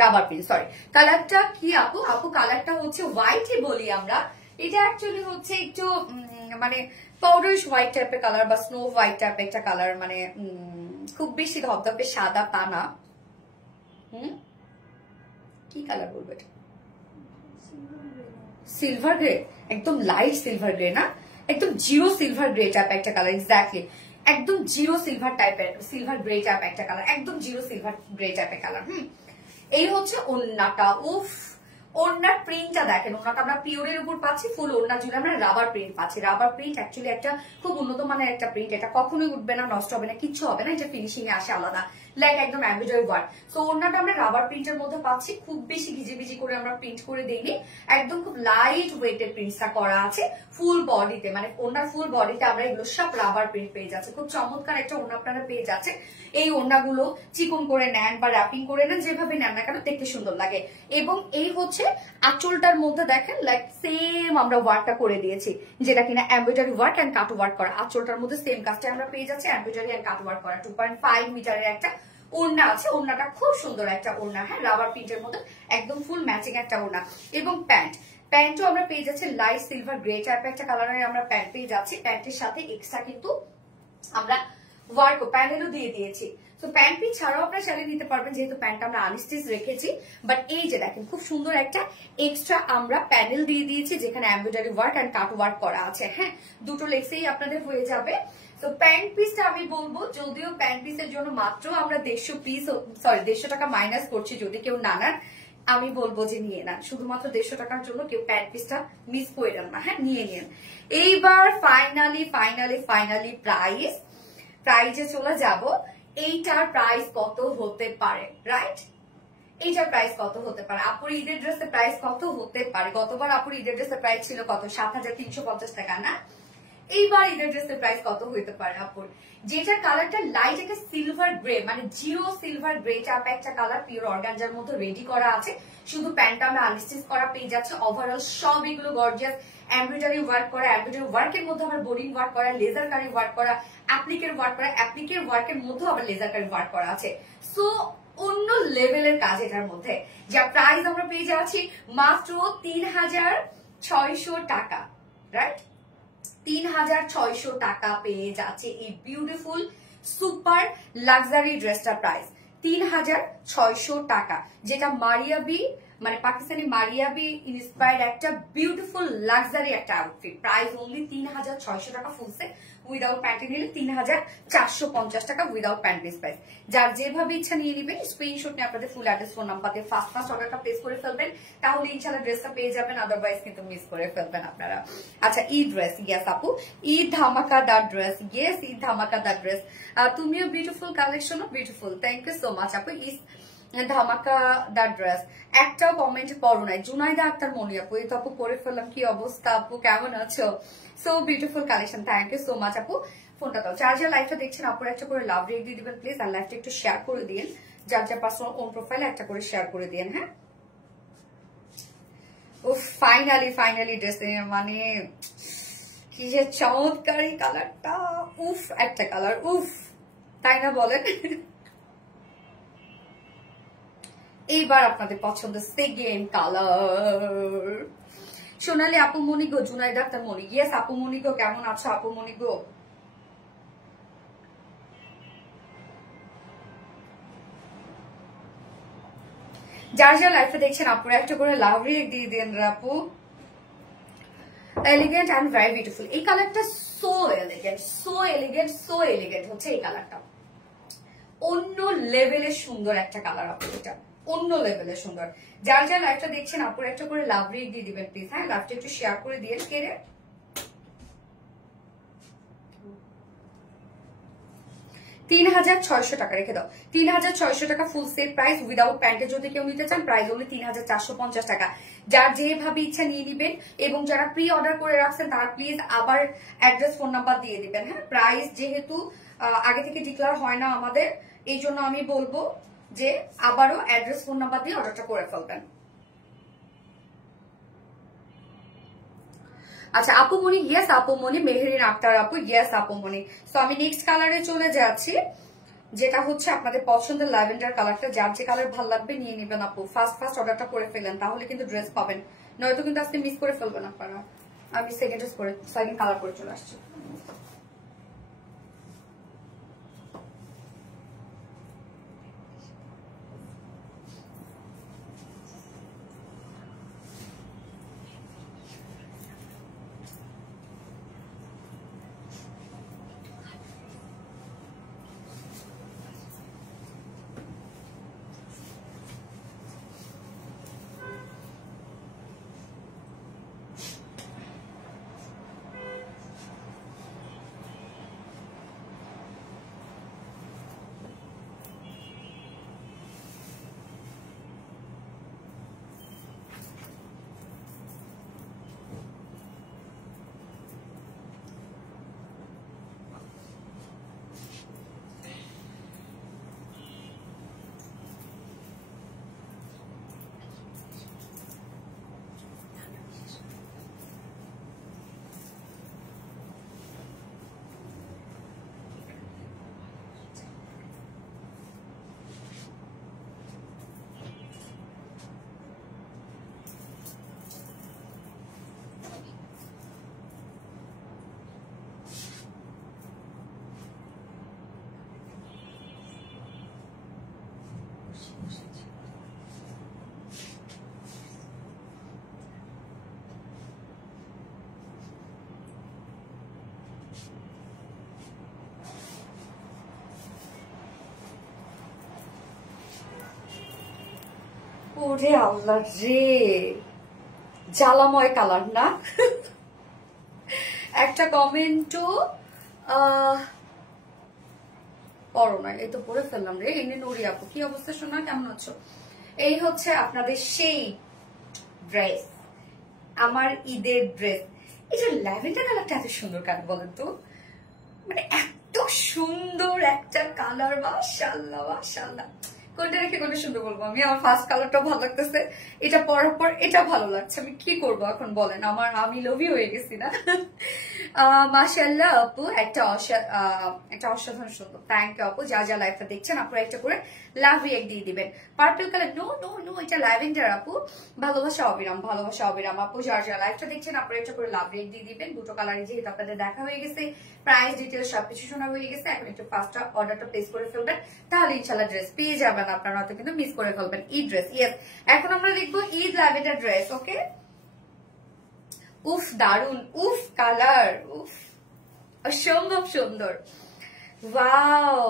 রাবার প্রিন্ট, সরি কালারটা কি আপু? আপু কালারটা হচ্ছে হোয়াইটই বলি আমরা, এটা অ্যাকচুয়ালি হচ্ছে একটু মানে পাউডারিশ হোয়াইট টাইপের কালার বা স্নো হোয়াইট টাইপের একটা কালার, মানে খুব বেশি ধপধপে সাদা তা না। কি কালার বলবো এটা? সিলভার গ্রে, একদম লাইট সিলভার গ্রে না, একদম জিরো সিলভার গ্রে টাইপ একটা কালার, এক্স্যাক্টলি একদম জিরো সিলভার টাইপের, সিলভার গ্রে টাইপ একটা কালার, একদম জিরো সিলভার গ্রে টাইপের কালার। এই হচ্ছে ওন্নাটা। উফ, ওন্নার প্রিন্টটা দেখেন, ওন্নাটা আমরা পিওরের উপর পাচ্ছি, ফুল ওন্না জুড়ে আমরা রাবার প্রিন্ট পাচ্ছি। রাবার প্রিন্ট অ্যাকচুয়ালি একটা খুব উন্নত মানের একটা প্রিন্ট, এটা কখনোই উঠবে না, নষ্ট হবে না, কিচ্ছু হবে না, এটা ফিনিশিং এ আসে আলাদা, লাইক একদম এমব্রয়ডারি ওয়ার্ক। সো ওন্নাটা আমরা রাবার প্রিন্টের মধ্যে পাচ্ছি, খুব বেশি ভিজি করে আমরা প্রিন্ট করে দেইনি, একদম খুব লাইট ওয়েটের প্রিন্টটা করা আছে ফুল বডিতে, মানে ওন্নার ফুল বডিতে আমরা এগুলো সব রাবার প্রিন্ট পেয়ে যাচ্ছে। খুব চমৎকার একটা ওন্না আপনারা পেয়ে যাচ্ছে। এই ওন্নাগুলো চিকন করে নেন বা র্যাপিং করে নেন, যেভাবে নেন না কেন দেখতে সুন্দর লাগে। এবং এই হচ্ছে আঁচলটার মধ্যে দেখেন লাইক সেম আমরা ওয়ার্কটা করে দিয়েছি, যেটা কিনা embroidery work and cut work করা। আঁচলটার মধ্যে সেম কাজটা আমরা পেয়ে যাচ্ছি, এমব্রয়ডারি এন্ড কাট ওয়ার্ক করা। 2.5 মিটারের একটা ওড়না আছে, ওড়নাটা খুব সুন্দর একটা ওড়না, হ্যাঁ রাবার প্রিন্টের মধ্যে একদম ফুল ম্যাচিং একটা ওড়না। এবং প্যান্টও আমরা পেয়ে যাচ্ছি লাইট সিলভার গ্রে টাইপের একটা কালারের আমরা প্যান্ট পেয়ে যাচ্ছি। প্যান্টের সাথে এক্সট্রা কিন্তু আমরা ওয়ার্ক প্যানেলও দিয়ে দিয়েছি। তো প্যান্ট পিস ছাড়াও আপনারা চালিয়ে নিতে পারবেন, যেহেতু প্যান্টটা আমরা আনস্টিচ রেখেছি। বাট এই যে দেখেন খুব সুন্দর একটা এক্সট্রা আমরা প্যানেল দিয়ে দিয়েছি, যেখানে embroidery work and cut work করা আছে। হ্যাঁ, দুটো লেগসেই আপনাদের হয়ে যাবে। তো প্যান্ট পিসটা আমি বলবো, যদিও প্যান্ট পিসের জন্য মাত্র আমরা 150 টাকা মাইনাস করছি, যদি কেউ না নেন আমি বলবো যে নিয়ে নেন, শুধুমাত্র 150 টাকার জন্য কেউ প্যান্ট পিসটা মিস করেন না, হ্যাঁ নিয়ে নেন। এইবার ফাইনালি প্রাইজে চলে যাব। এইটার প্রাইস কত হতে পারে, রাইট? এইটার প্রাইস কত হতে পারে? আপুর ঈদের ড্রেসের প্রাইস কত হতে পারে? গতবার আপুর ঈদের ড্রেসের প্রাইস ছিল কত? 7,350 টাকা না? এইবার ঈদের ড্রেসের প্রাইস কত হইতে পারে আপুর? যেটার কালারটা লাইট একটা সিলভার গ্রে, মানে জিরো সিলভার গ্রে টাইপ একটা কালার, পিওর অর্গানজার মধ্যে রেডি করা আছে, শুধু প্যান্টটা আমি আনস্টিচ করা পেয়ে যাচ্ছে। ওভারঅল সব এগুলো গর্জিয়াস এমব্রয়ডারি ওয়ার্ক করা, এমব্রয়ডারি ওয়ার্কের মধ্যে আবার বোরিং ওয়ার্ক করা, লেজার কারি ওয়ার্ক করা, অ্যাপ্লিকের ওয়ার্ক করা, অ্যাপ্লিকের ওয়ার্কের মধ্যে আবার লেজার কারি ওয়ার্ক করা আছে। সো অন্য লেভেলের কাজ এটার মধ্যে। যা প্রাইস আমরা পেয়ে যাচ্ছি মাত্র 3600 টাকা, রাইট? 3600 টাকা পেয়ে যাচ্ছে এই বিউটিফুল সুপার লাক্সারি ড্রেসটার প্রাইস 3600 টাকা, যেটা মারিয়াবি মানে পাকিস্তানি মারিয়াবি ইন্সপায়ার্ড একটা বিউটিফুল লাক্সারি একটা আউটফিট। প্রাইস অনলি 3600 টাকা ফুল সেট, উইদাউট প্যান্টে নিলে 3450 টাকা উইদাউট প্যান্ট পিস প্রাইস। যার যেভাবে ইচ্ছা নিয়ে নেবেন, স্ক্রিনশট নিয়ে আপনাদের ফুল অ্যাড্রেস ফোন নাম্বার দিয়ে ফার্স্ট অর্ডারটা প্লেস করে ফেলবেন, তাহলে ইনশাআল্লাহ ড্রেসটা পেয়ে যাবেন, আদারওয়াইজ কিন্তু মিস করে ফেলবেন আপনারা। আচ্ছা, ঈদ ড্রেস, ইয়েস আপু, ঈদ ধামাকাদার ড্রেস, ইয়েস ঈদ ধামাকাদার ড্রেস। তুমিও beautiful collection, beautiful, thank you so much আপু। ধামাকাদার ড্রেস, একটাও কমেন্ট পড়ো নাই। জুনাইদা আক্তার মনি আপু, এই তো আপু করে ফেললাম, কি অবস্থা আপু, কেমন আছো? So beautiful collection, thank you so much আপু। ফোনটা দাও, যার যার লাইফটা দেখছেন আপুর একটা করে লাভ রেক দিয়ে দিবেন প্লিজ, আর লাইফটা একটু শেয়ার করে দিন, যার যার পার্সোনাল ওন প্রোফাইলে একটা করে শেয়ার করে দিন। হ্যাঁ, ও ফাইনালি ড্রেস, মানে কি যে চমৎকার এই কালারটা, উফ একটা কালার, উফ, তাই না বলেন? এইবার আপনাদের পছন্দ সেকেন্ড কালার। সোনালি আপু মনি গো, জুনাইদা আক্তার মনি, ইয়েস আপু মনি গো, কেমন আছো আপু মনি গো? যার যার লাইফে দেখছেন আপুরা একটা করে লাভ রেক দিয়ে দেন আপু। এলিগেন্ট অ্যান্ড ভেরি বিউটিফুল, এই কালারটা so elegant, so elegant, so elegant হচ্ছে এই কালারটা। অন্য লেভেলের সুন্দর একটা কালার আপু, এটা অন্য লেভেলের সুন্দর। যার যার লাইফটা দেখছেন আপুরা একটা করে লাভ রেক দিয়ে দিবেন প্লিজ। হ্যাঁ, লাভটা একটু শেয়ার করে দিয়ে কেড়ে। 3600 টাকা রেখে দাও, 3600 টাকা ফুল সেট প্রাইস, উইদাউট প্যান্টে যদি কেউ নিতে চান প্রাইস হলে 3450 টাকা। যার যেভাবে ইচ্ছা নিয়ে নিবেন, এবং যারা প্রি অর্ডার করে রাখছেন তারা প্লিজ আবার অ্যাড্রেস ফোন নাম্বার দিয়ে দিবেন। হ্যাঁ, প্রাইস যেহেতু আগে থেকে ডিক্লেয়ার হয় না আমাদের, এই জন্য আমি বলবো যে আবারও অ্যাড্রেস ফোন নাম্বার দিয়ে অর্ডারটা করে ফেলবেন। আচ্ছা আপু মনি, ইয়েস আপু মনি, মেহেরিন আক্তার আপু, ইয়েস আপু মনি। তো আমি নেক্সট কালারে চলে যাচ্ছি, যেটা হচ্ছে আপনাদের পছন্দের ল্যাভেন্ডার কালারটা। যার যে কালার ভালো লাগবে নিয়ে নেবেন আপু, ফার্স্ট অর্ডারটা করে ফেলেন, তাহলে কিন্তু ড্রেস পাবেন, নয়তো কিন্তু আজকে মিস করে ফেলবেন আপনারা। আমি সেকেন্ড কালার করে চলে আসছি। ওরে আল্লাহ রে, জ্বালাময় কালার না? একটা কমেন্টও পড়ো না, এই তো পড়ে ফেললাম রে। এনে নুরি আপু, কি অবস্থা শোনা, কেমন আছো? এই হচ্ছে আপনাদের সেই ড্রেস, আমার ঈদের ড্রেস। এই যে ল্যাভেন্ডার কালারটা এত সুন্দর কেন বলেন তো, মানে এত সুন্দর একটা কালার, মাশাআল্লাহ মাশাআল্লাহ। কোনটা রেখে কোনটা সুন্দর বলবো আমি? আমার ফার্স্ট কালারটা ভালো লাগতেছে, এটা পরার পর এটা ভালো লাগছে, আমি কি করব এখন বলেন? আমি লোভী হয়ে গেছি না? মাশাআল্লাহ আপু, একটা অসাধারণ সুন্দর। থ্যাংক ইউ আপু, যা যা লাইভটা দেখছেন আপনারা একটা করে লাভ রিয়েক্ট দিয়ে দিবেন। Purple colour, no no no, এটা ল্যাভেন্ডার আপু। ভালোবাসা অবিরাম, ভালোবাসা অবিরাম আপু, যা যা লাইভটা দেখছেন আপনারা একটা করে লাভ রিয়েক্ট দিয়ে দিবেন। দুটো কালারই যেহেতু আপনাদের দেখা হয়ে গেছে, প্রাইস ডিটেলস সবকিছু শোনা হয়ে গেছে, এখন একটু ফার্স্ট অর্ডারটা প্লেস করে ফেলবেন, তাহলে ইনশাআল্লাহ ড্রেস পেয়ে যাবেন আপনারা, হয়তো কিন্তু মিস করে ফেলবেন। Eid dress, yes. এখন আমরা দেখবো ঈদ ল্যাভেন্ডার ড্রেস। ওকে, উফ দারুন, উফ কালার, উফ অসম্ভব সুন্দর, ওয়াও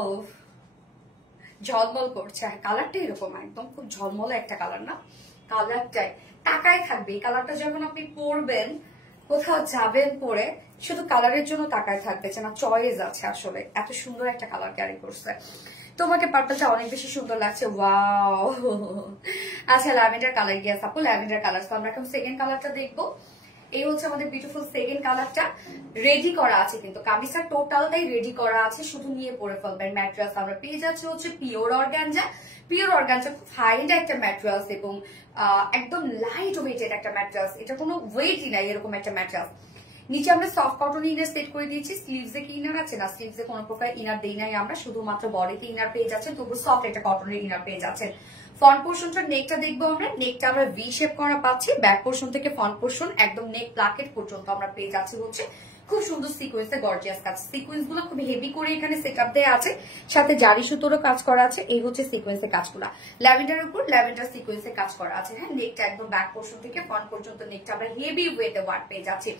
ঝলমল করছে। আর কালারটা এরকম একদম খুব ঝলমলে একটা কালার না, কালারটাই তাকায় থাকবে। এই কালারটা যখন আপনি পরবেন, কোথাও যাবেন পরে, শুধু কালারের জন্য তাকায় থাকবে যে না চয়েস আছে, আসলে এত সুন্দর একটা কালার ক্যারি করছে। তোমাকে পার্পলটা অনেক বেশি সুন্দর লাগছে, ওয়াও। আচ্ছা ল্যাভেন্ডার কালার গিয়ে আপু, ল্যাভেন্ডার কালার। তো আমরা এখন সেকেন্ড কালারটা দেখবো। এই হচ্ছে আমাদের বিউটিফুল সেকেন্ড কালারটা, রেডি করা আছে কিন্তু কামিজটা টোটালটাই রেডি করা আছে, শুধু নিয়ে পরে ফেলবেন। ম্যাটেরিয়ালস আমরা পেয়ে যাচ্ছি হচ্ছে পিওর অর্গানজা। পিওর অর্গানজা খুব হাই এন্ড একটা ম্যাটেরিয়ালস এবং একদম লাইট ওয়েটেড একটা ম্যাটেরিয়ালস, এটা কোনো ওয়েটই নাই এরকম একটা ম্যাটেরিয়ালস। নিচে আমরা সফট কটন ইনার সেট করে দিয়েছি। স্লিভসে কি ইনার আছে না, স্লিভসে কোনো প্রকার ইনার দেই নাই আমরা, শুধুমাত্র বডিতে ইনার পেয়ে যাচ্ছেন, তবু সফট একটা কটনের ইনার পেয়ে যাচ্ছেন। ফ্রন্ট পোর্শনটা নেকটা দেখবো আমরা, নেকটা আমরা ভি শেপ করা পাচ্ছি। ব্যাক পোর্শন থেকে ফ্রন্ট পোর্শন একদম নেক প্লাকেট পর্যন্ত আমরা পেয়ে যাচ্ছি হচ্ছে খুব সুন্দর সিকোয়েন্সে গর্জিয়াস কাজ। সিকোয়েন্স গুলো খুব হেভি করে এখানে সেট আপ দেওয়া আছে, সাথে জারি সুতোরও কাজ করা আছে। এই হচ্ছে সিকোয়েন্সের কাজগুলো, ল্যাভেন্ডারের উপর ল্যাভেন্ডার সিকোয়েন্সে কাজ করা আছে। হ্যাঁ, নেকটা একদম ব্যাক পোর্শন থেকে ফ্রন্ট পর্যন্ত নেকটা আমরা হেভি ওয়েতে ওয়ার্ক পেয়ে যাচ্ছি।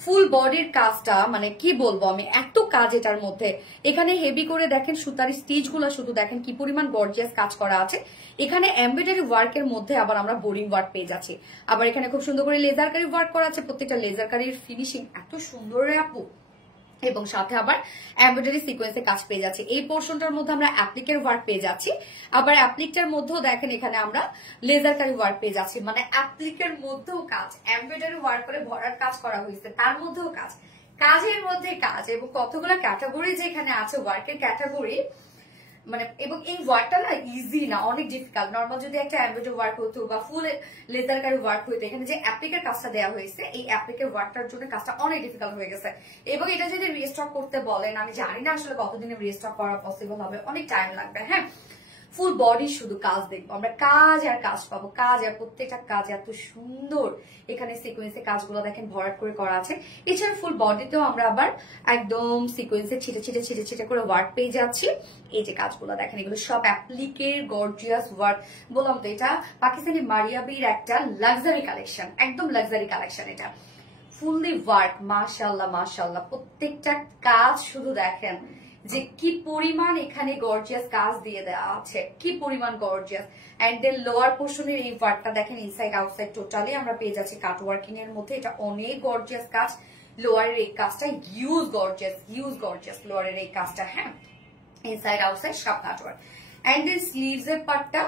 ফুল বডির কাজটা মানে কি বলবো আমি, এত কাজ এটার মধ্যে। এখানে হেভি করে দেখেন সুতারি স্টিচ গুলো, শুধু দেখেন কি পরিমাণ গর্জিয়াস কাজ করা আছে। এখানে এমব্রয়ডারি ওয়ার্কের মধ্যে আবার আমরা বোরিং ওয়ার্ক পেয়ে যাচ্ছি। আবার এখানে খুব সুন্দর করে লেজার কারি ওয়ার্ক করা আছে, প্রত্যেকটা লেজার কারির ফিনিশিং এত সুন্দর রে আপু, এবং সাথে আবার এমব্রয়ডারি সিকোয়েন্সে কাজ পেয়ে যাচ্ছে। এই পোর্শনটার মধ্যে আমরা অ্যাপ্লিকের ওয়ার্ক পেয়ে যাচ্ছি, আবার অ্যাপ্লিকটার মধ্যেও দেখেন এখানে আমরা লেজার কারি ওয়ার্ক পেয়ে যাচ্ছি। মানে অ্যাপ্লিকের মধ্যেও কাজ, এমব্রয়ডারি ওয়ার্ক করে ভরার কাজ করা হয়েছে, তার মধ্যেও কাজ, কাজের মধ্যে কাজ, এবং কতগুলো ক্যাটাগরি যে এখানে আছে ওয়ার্কের ক্যাটাগরি, মানে এবং এই ওয়ার্কটা না ইজি না, অনেক ডিফিকাল্ট। নর্মাল যদি একটা এমব্রয়ডারি ওয়ার্ক হতো বা ফুল লেজার কারি ওয়ার্ক হইতো, এখানে যে অ্যাপ্লিকের কাজটা দেওয়া হয়েছে, এই অ্যাপ্লিকের ওয়ার্কটার জন্য কাজটা অনেক ডিফিকাল্ট হয়ে গেছে। এবং এটা যদি রিস্টক করতে বলেন, আমি জানি না আসলে কতদিনে রিস্টক করা পসিবল হবে, অনেক টাইম লাগবে। হ্যাঁ, ফুল বডি শুধু কাজ দেখবো আমরা, কাজ আর কাজ পাবো, কাজ আর প্রত্যেকটা কাজ এত সুন্দর। এখানে সিকোয়েন্সে কাজগুলো দেখেন ভরাট করে করা আছে। এছাড়া ফুল বডিতেও আমরা আবার একদম সিকোয়েন্সে ছিটে ছিটে ছিটে ছিটে করে ওয়ার্ক পেয়ে যাচ্ছি। এই যে কাজগুলো দেখেন, এগুলো সব অ্যাপ্লিকের গর্জিয়াস ওয়ার্ক। বললাম তো এটা পাকিস্তানি মারিয়াবির একটা লাক্সারি কালেকশন, একদম লাক্সারি কালেকশন। এটা ফুললি ওয়ার্ক, মাশাআল্লাহ মাশাআল্লাহ, প্রত্যেকটা কাজ শুধু দেখেন যে কি পরিমাণ এখানে গর্জিয়াস কাজ দিয়ে দেওয়া আছে, কি পরিমাণ গর্জিয়াস। এন্ড দেন লোয়ার পোর্শনের এই ওয়ার্কটা দেখেন, ইনসাইড আউটসাইড টোটালি আমরা পেয়ে যাচ্ছি কাট ওয়ার্কিং এর মধ্যে। এটা অনেক গর্জিয়াস কাজ। লোয়ারের এই কাজটা হিউজ গর্জিয়াস লোয়ারের এই কাজটা। হ্যাঁ, ইনসাইড আউটসাইড সব cut work. And then sleeves এর পার্টটা,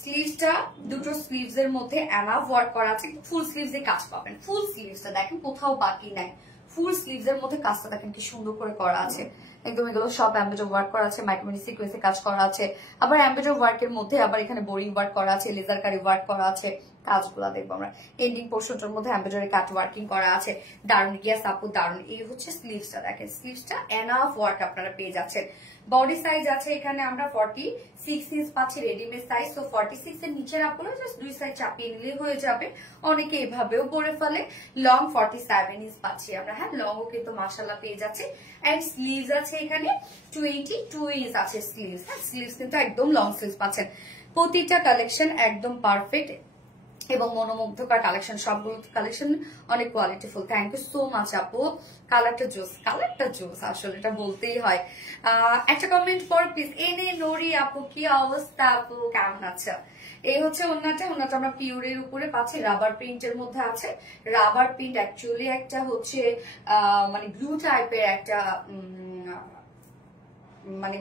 স্লিভসটা দুটো স্লিভস এর মধ্যে এনাফ ওয়ার্ক করা আছে। ফুল স্লিভস এ কাজ পাবেন, ফুল স্লিভসটা দেখেন কোথাও বাকি নাই। ফুল স্লিভস এর মধ্যে কাজটা দেখেন কি সুন্দর করে করা আছে, একদম এগুলো সব এমব্রয়ডারি ওয়ার্ক করা আছে, মাইক্রোমানি সিকোয়েন্সে কাজ করা আছে। আবার এমব্রয়ডারি ওয়ার্কের মধ্যে আবার এখানে বোরিং ওয়ার্ক করা আছে, লেজার কারি ওয়ার্ক করা আছে। কাজগুলো দেখবো আমরা, এন্ডিং পোর্শনটার মধ্যে এমব্রয়ডারি কাট ওয়ার্কিং করা আছে। দারুন গিয়াস আপু, দারুন। এই হচ্ছে স্লিভসটা দেখেন, স্লিভসটা এনাফ ওয়ার্ক আপনারা পেয়ে যাচ্ছেন। বডি সাইজ আছে এখানে আমরা 46 ইঞ্চ পাচ্ছি রেডিমেড সাইজ। তো 46 এর নিচের আপনারা জাস্ট 2 সাইজ চাপিয়ে নিলে হয়ে যাবে, অনেকে এভাবেও পরে ফেলে। লং 47 ইঞ্চ পাচ্ছি আমরা। হ্যাঁ, লংও কিন্তু মাশাআল্লাহ পেয়ে যাচ্ছে। এন্ড স্লিভস আছে এখানে 22 ইঞ্চ আছে স্লিভস। হ্যাঁ, স্লিভস কিন্তু একদম লং স্লিভস পাচ্ছেন। প্রতিটা কালেকশন একদম পারফেক্ট এবং মনোমুগ্ধকর কালেকশন, সবগুলো কালেকশন অনেক কোয়ালিটিফুল। থ্যাংক ইউ সো মাচ আপু। কালারটা জোস, আসলে এটা বলতেই হয়। একটা কমেন্ট পর প্লিজ। এনে নরি আপু, কি অবস্থা আপু, কেমন আছে? এই হচ্ছে ওন্নাটা আমরা পিওরের উপরে পাচ্ছি, রাবার প্রিন্টের মধ্যে আছে। রাবার প্রিন্ট অ্যাকচুয়ালি একটা হচ্ছে মানে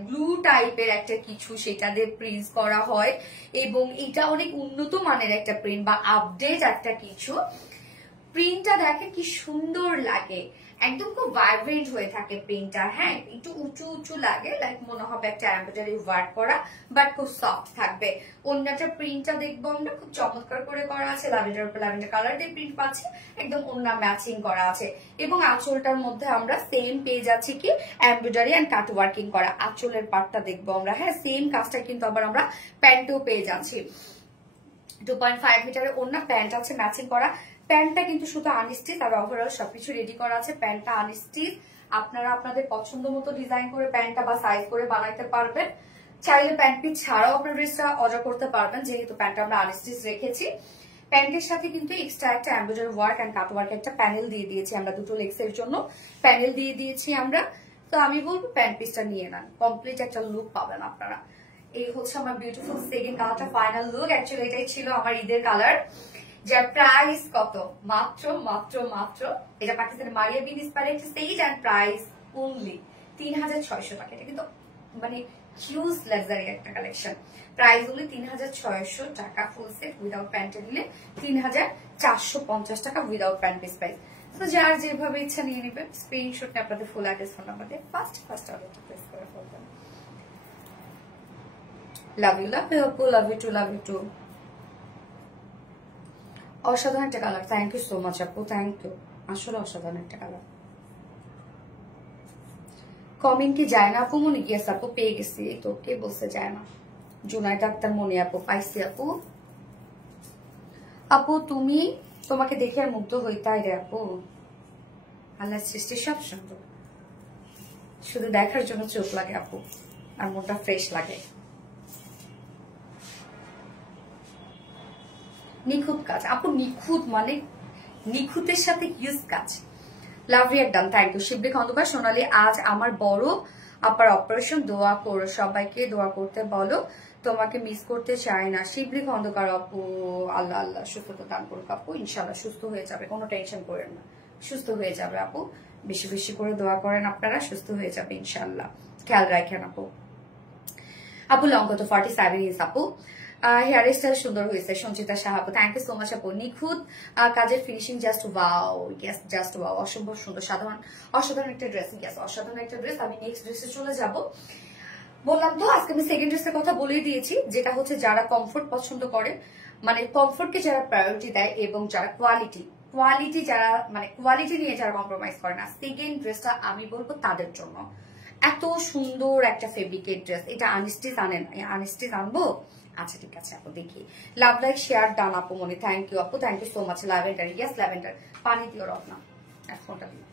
গ্লু টাইপের একটা কিছু, সেটা দিয়ে প্রিন্ট করা হয়। এবং এটা অনেক উন্নত মানের একটা প্রিন্ট বা আপডেট একটা কিছু। প্রিন্টটা দেখে কি সুন্দর লাগে, একদম খুব ভাইব্রেন্ট হয়ে থাকে প্রিন্টটা। হ্যাঁ, একটু উঁচু উঁচু লাগে, লাইক মনে হবে একটা এমব্রয়ডারি ওয়ার্ক করা, বাট খুব সফট থাকবে। অন্যটা প্রিন্টটা দেখবো আমরা খুব চমৎকার করে করা আছে, ল্যাভেন্ডার উপর ল্যাভেন্ডার কালার দিয়ে প্রিন্ট পাচ্ছি, একদম ওন্না ম্যাচিং করা আছে। এবং আঁচলটার মধ্যে আমরা সেম পেয়ে যাচ্ছি কি এমব্রয়ডারি এন্ড কাট ওয়ার্কিং করা। আঁচলের পার্টটা দেখবো আমরা, হ্যাঁ সেম কাজটা কিন্তু আবার আমরা প্যান্টেও পেয়ে যাচ্ছি। 2.5 মিটারের ওন্না, প্যান্ট আছে ম্যাচিং করা। প্যান্টটা কিন্তু শুধু আনস্টিচ, আর ওভারঅল সবকিছু রেডি করা আছে। প্যান্টটা আনস্টিচ, আপনারা আপনাদের পছন্দ মতো ডিজাইন করে প্যান্টটা বা সাইজ করে বানাইতে পারবেন। চাইলে প্যান্ট পিস ছাড়াও আপনার ড্রেসটা অর্ডার করতে পারবেন, যেহেতু প্যান্টটা আমরা আনস্টিচ রেখেছি। প্যান্টের সাথে কিন্তু এক্সট্রা একটা embroidery work and cut work একটা প্যানেল দিয়ে দিয়েছি আমরা, দুটো লেগসের জন্য প্যানেল দিয়ে দিয়েছি আমরা। তো আমি বলবো প্যান্ট পিসটা নিয়ে নেন, কমপ্লিট একটা লুক পাবেন আপনারা। এই হচ্ছে আমার বিউটিফুল সেকেন্ড কালারটা, ফাইনাল লুক। অ্যাকচুয়ালি এটাই ছিল আমার ঈদের কালার, যার প্রাইস কত, মাত্র মাত্র মাত্র, এটা পাকিস্তানের Maria B inspired sage and price only 3600 টাকা। এটা কিন্তু মানে হিউজ লাক্সারি একটা কালেকশন। প্রাইস অনলি 3600 টাকা, ফুল সেট উইদাউট প্যান্টে নিলে 3450 টাকা উইদাউট প্যান্ট পিস প্রাইস। তো যার যেভাবে ইচ্ছা নিয়ে নেবেন, স্ক্রিনশট নিয়ে আপনাদের ফুল অ্যাড্রেস ফোন নাম্বার দিয়ে ফার্স্ট অর্ডারটা প্লেস করে ফেলবেন। লাভ ইউ আপু, লাভ ইউ টু। অসাধারণ একটা colour, thank you so much আপু, থ্যাংক ইউ। আসলে অসাধারণ একটা কালার। কমেন্ট কি যায় না আপু? মনে গিয়েছে আপু, পেয়ে গেছি। তো কে বলছে যায় না? জুনাইদ আক্তার মনে আপু, পাইছি আপু। আপু তুমি, তোমাকে দেখে আর মুগ্ধ হইতাই রে আপু। আল্লাহর সৃষ্টি সব সুন্দর, শুধু দেখার জন্য চোখ লাগে আপু, আর মনটা ফ্রেশ লাগে। নিখুঁত কাজ আপু, নিখুঁত মানে নিখুঁতের সাথে হিউজ কাজ। লাভলি একদম, থ্যাংক ইউ। শিবলি খন্দকার, সোনালী আজ আমার বড় আপার অপারেশন, দোয়া করো, সবাইকে দোয়া করতে বলো, তোমাকে মিস করতে চাই না। শিবলি খন্দকার আপু, আল্লাহ আল্লাহ সুস্থতা দান করুক আপু, ইনশাল্লাহ সুস্থ হয়ে যাবে, কোনো টেনশন করেন না, সুস্থ হয়ে যাবে আপু। বেশি বেশি করে দোয়া করেন আপনারা, সুস্থ হয়ে যাবে ইনশাল্লাহ, খেয়াল রাখেন আপু। আপু লং কত? 47 ইঞ্চ আপু। হেয়ার স্টাইল সুন্দর হয়েছে, সঞ্চিতা সাহা আপু, থ্যাংক ইউ সো মাচ আপু। নিখুঁত কাজের finishing, just wow, yes just wow, অসম্ভব সুন্দর, অসাধারণ একটা ড্রেস, ইয়েস অসাধারণ একটা ড্রেস। আমি নেক্সট ড্রেসে চলে যাব। বললাম তো আজকে আমি সেকেন্ড ড্রেসের কথা বলেই দিয়েছি, যেটা হচ্ছে যারা কমফোর্ট পছন্দ করে, মানে কমফোর্টকে যারা প্রায়োরিটি দেয়, এবং যারা কোয়ালিটি যারা মানে কোয়ালিটি নিয়ে যারা কম্প্রোমাইজ করে না, সেকেন্ড ড্রেসটা আমি বলবো তাদের জন্য। এত সুন্দর একটা ফেব্রিকের ড্রেস, এটা আনস্টিচ আনেন, আনস্টিচ আনবো? আচ্ছা ঠিক আছে আপু, দেখি। লাভ লাইক শেয়ার ডান আপু মনে, থ্যাংক ইউ আপু, thank you so much. Lavender, yes lavender, পানি দিও রত্না, ফোনটা দিও।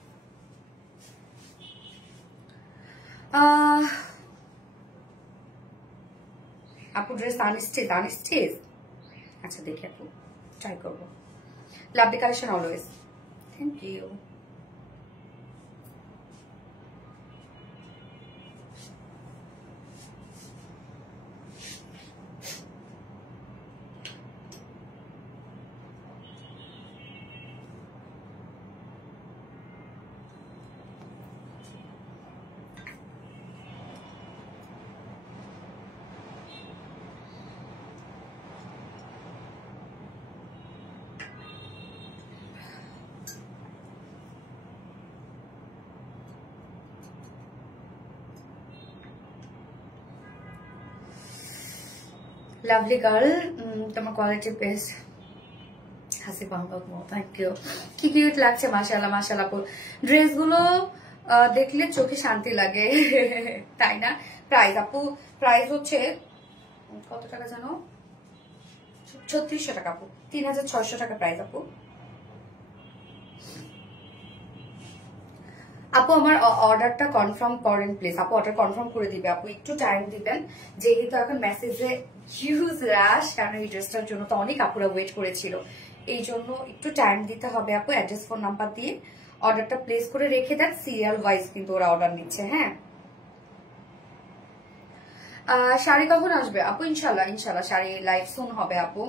আপু ড্রেস আনস্টিচ, আচ্ছা দেখি আপু, ট্রাই করবো। Lovely collection always, thank you. Lovely girl, তোমার কোয়ালিটি বেশ, হাসি বাংলা, থ্যাংক ইউ। কি কিউট লাগছে, মাশাআল্লাহ মাশাআল্লাহ আপু। ড্রেস গুলো দেখলে চোখে শান্তি লাগে, তাই না? প্রাইস আপু, প্রাইস হচ্ছে কত টাকা জানো? 3600 টাকা আপু, 3600 টাকা প্রাইস আপু। আপু আমার অর্ডারটা কনফার্ম করেন প্লিজ আপু, অর্ডার কনফার্ম করে দিবে আপু, একটু টাইম দিবেন, যেহেতু এখন মেসেজে হিউজ রাশ, কারণ এই ড্রেসটার জন্য তো অনেক আপুরা ওয়েট করেছিল, এই জন্য একটু টাইম দিতে হবে আপু। অ্যাড্রেস ফোন নাম্বার দিয়ে অর্ডারটা প্লেস করে রেখে দেন, সিরিয়াল ওয়াইজ কিন্তু ওরা অর্ডার নিচ্ছে। হ্যাঁ, শাড়ি কখন আসবে আপু? ইনশাল্লাহ ইনশাল্লাহ শাড়ি লাইভ সুন হবে আপু।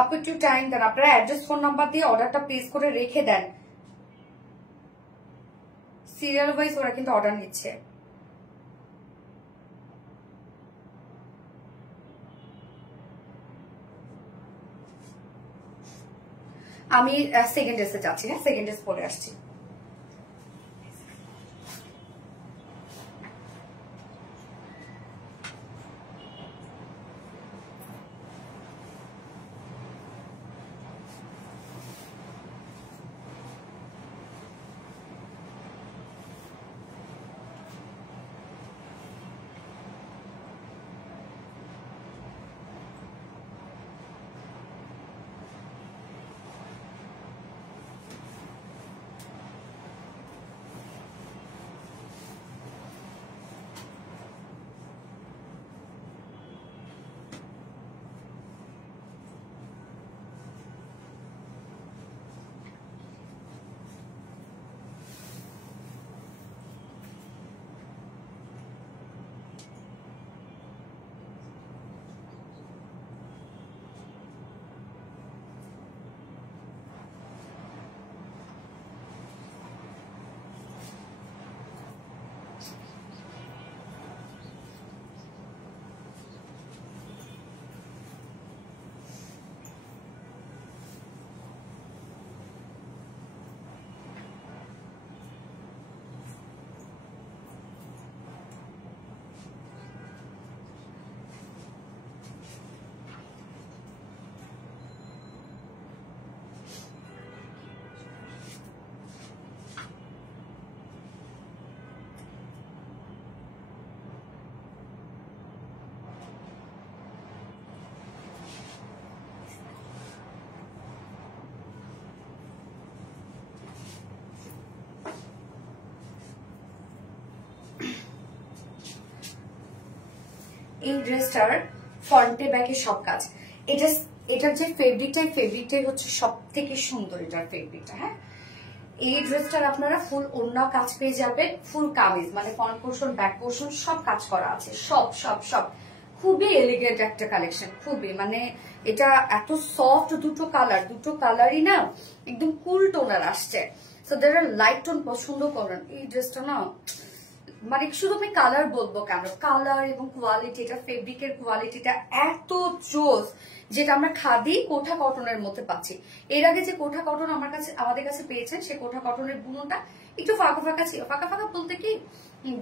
আপু একটু টাইম দেন, আপনারা অ্যাড্রেস ফোন নাম্বার দিয়ে অর্ডারটা প্লেস করে রেখে দেন, সিরিয়াল ওয়াইজ ওরা কিন্তু অর্ডার নিচ্ছে। আমি সেকেন্ড ড্রেসে যাচ্ছি, হ্যাঁ সেকেন্ড ড্রেস পরে আসছি। এই ড্রেসটার ফ্রন্টে ব্যাকে সব কাজ। এটার যে ফেব্রিকটাই হচ্ছে সব থেকে সুন্দর, এটার ফেব্রিকটা। হ্যাঁ, এই ড্রেসটার আপনারা ফুল ওড়না কাজ পেয়ে যাবেন, ফুল কামিজ মানে ফ্রন্ট পোর্শন ব্যাক পোর্শন সব কাজ করা আছে, সব সব সব খুবই এলিগেন্ট একটা কালেকশন, খুবই মানে এটা এত সফট, দুটো কালারই না একদম কুল টোনার আসছে। সো যারা লাইট টোন পছন্দ করেন এই ড্রেসটা না মানে শুধু আমি কালার বলবো কেন, কালার এবং কোয়ালিটি, এটা ফেব্রিকের কোয়ালিটিটা এত জোস, যেটা আমরা খাদি কোঠা কটনের মধ্যে পাচ্ছি। এর আগে যে কোঠা কটন আমাদের কাছে পেয়েছেন, সে কোঠা কটনের বুননটা একটু ফাঁকা ফাঁকা ছিল, ফাঁকা ফাঁকা বলতে কি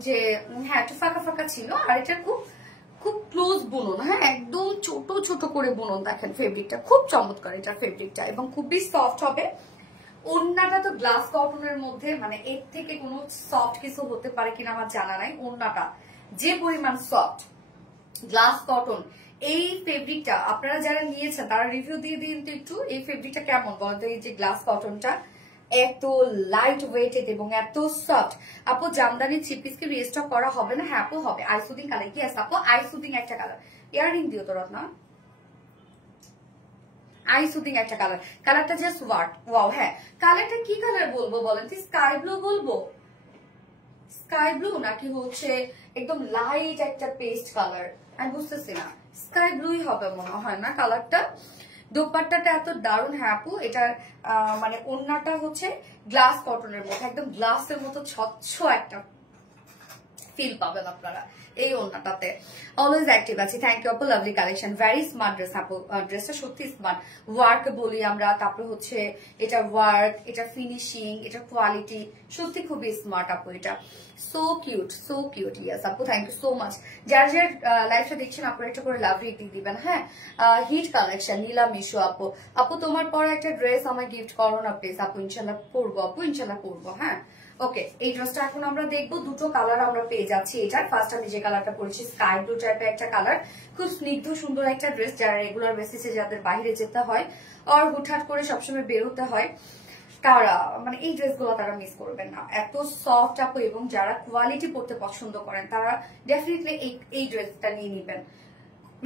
যে হ্যাঁ একটু ফাঁকা ফাঁকা ছিল, আর এটা খুব ক্লোজ বুনন। হ্যাঁ, একদম ছোট ছোট করে বুনন। দেখেন ফেব্রিকটা খুব চমৎকার, এটা ফেব্রিকটা এবং খুবই সফট হবে। ওড়নাটা তো গ্লাস কটনের মধ্যে, মানে এর থেকে কোনো সফট কিছু হতে পারে কিনা আমার জানা নাই। ওড়নাটা যে পরিমাণ সফট, গ্লাস কটন, এই ফেব্রিকটা আপনারা যারা নিয়েছেন তারা রিভিউ দিয়ে দিন তো একটু, এই ফেব্রিকটা কেমন বলতো। এই যে গ্লাস কটনটা এত লাইট ওয়েটেড এবং এত সফট। আপু জামদানি থ্রি পিস কি রিস্টক করা হবে না? হ্যাঁ আপু হবে। আইসুদিং কালার কি আছে আপু? আইসুদিং একটা কালার, ইয়াররিং দিও তো রত্না, আইসুদিং একটা কালার, কালারটা জাস্ট ওয়াও। হ্যাঁ, কালারটা কি কালার বলবো বলেন? স্কাই ব্লু বলবো, স্কাই ব্লু নাকি হচ্ছে একদম লাইট একটা পেস্ট কালার, আমি বুঝতেছি না। স্কাই ব্লুই হবে মনে হয় না কালারটা। দোপাট্টাটা এত দারুণ। হ্যাঁ আপু, এটার মানে ওড়নাটা হচ্ছে গ্লাস কটনের মধ্যে, একদম গ্লাসের মতো স্বচ্ছ একটা ফিল পাবেন আপনারা এই ওড়নাটাতে। অলওয়েজ অ্যাক্টিভ আছি। থ্যাংক ইউ আপু, lovely collection, very smart dress আপু। ড্রেসটা সত্যি স্মার্ট, ওয়ার্ক বলি আমরা, তারপরে হচ্ছে এটা ওয়ার্ক, এটা ফিনিশিং, এটা কোয়ালিটি সত্যি খুবই স্মার্ট আপু। এটা সো কিউট ইয়াস আপু, থ্যাংক ইউ সো মাচ। যার যার লাইফটা দেখছেন আপু একটা করে লাভ রেটিং দিবেন। হ্যাঁ, হিট কালেকশন নীলা মিশু আপু, আপু তোমার পরে একটা ড্রেস আমায় গিফট করো না প্লিজ আপু, ইনশাল্লাহ করবো আপু, ইনশাল্লাহ করবো। হ্যাঁ ওকে, এই ড্রেসটা এখন আমরা দেখবো, দুটো কালার আমরা পেয়ে যাচ্ছি। এটার ফার্স্ট আমি যে কালারটা পরেছি স্কাই ব্লু টাইপের একটা কালার, খুব স্নিগ্ধ সুন্দর একটা ড্রেস, যারা রেগুলার বেসিসে যাদের বাইরে যেতে হয় আর হুটহাট করে সবসময় বেরোতে হয় তারা মানে এই ড্রেসগুলো তারা মিস করবেন না, এত সফট আপু। এবং যারা কোয়ালিটি পড়তে পছন্দ করেন তারা ডেফিনেটলি এই ড্রেসটা নিয়ে নিবেন।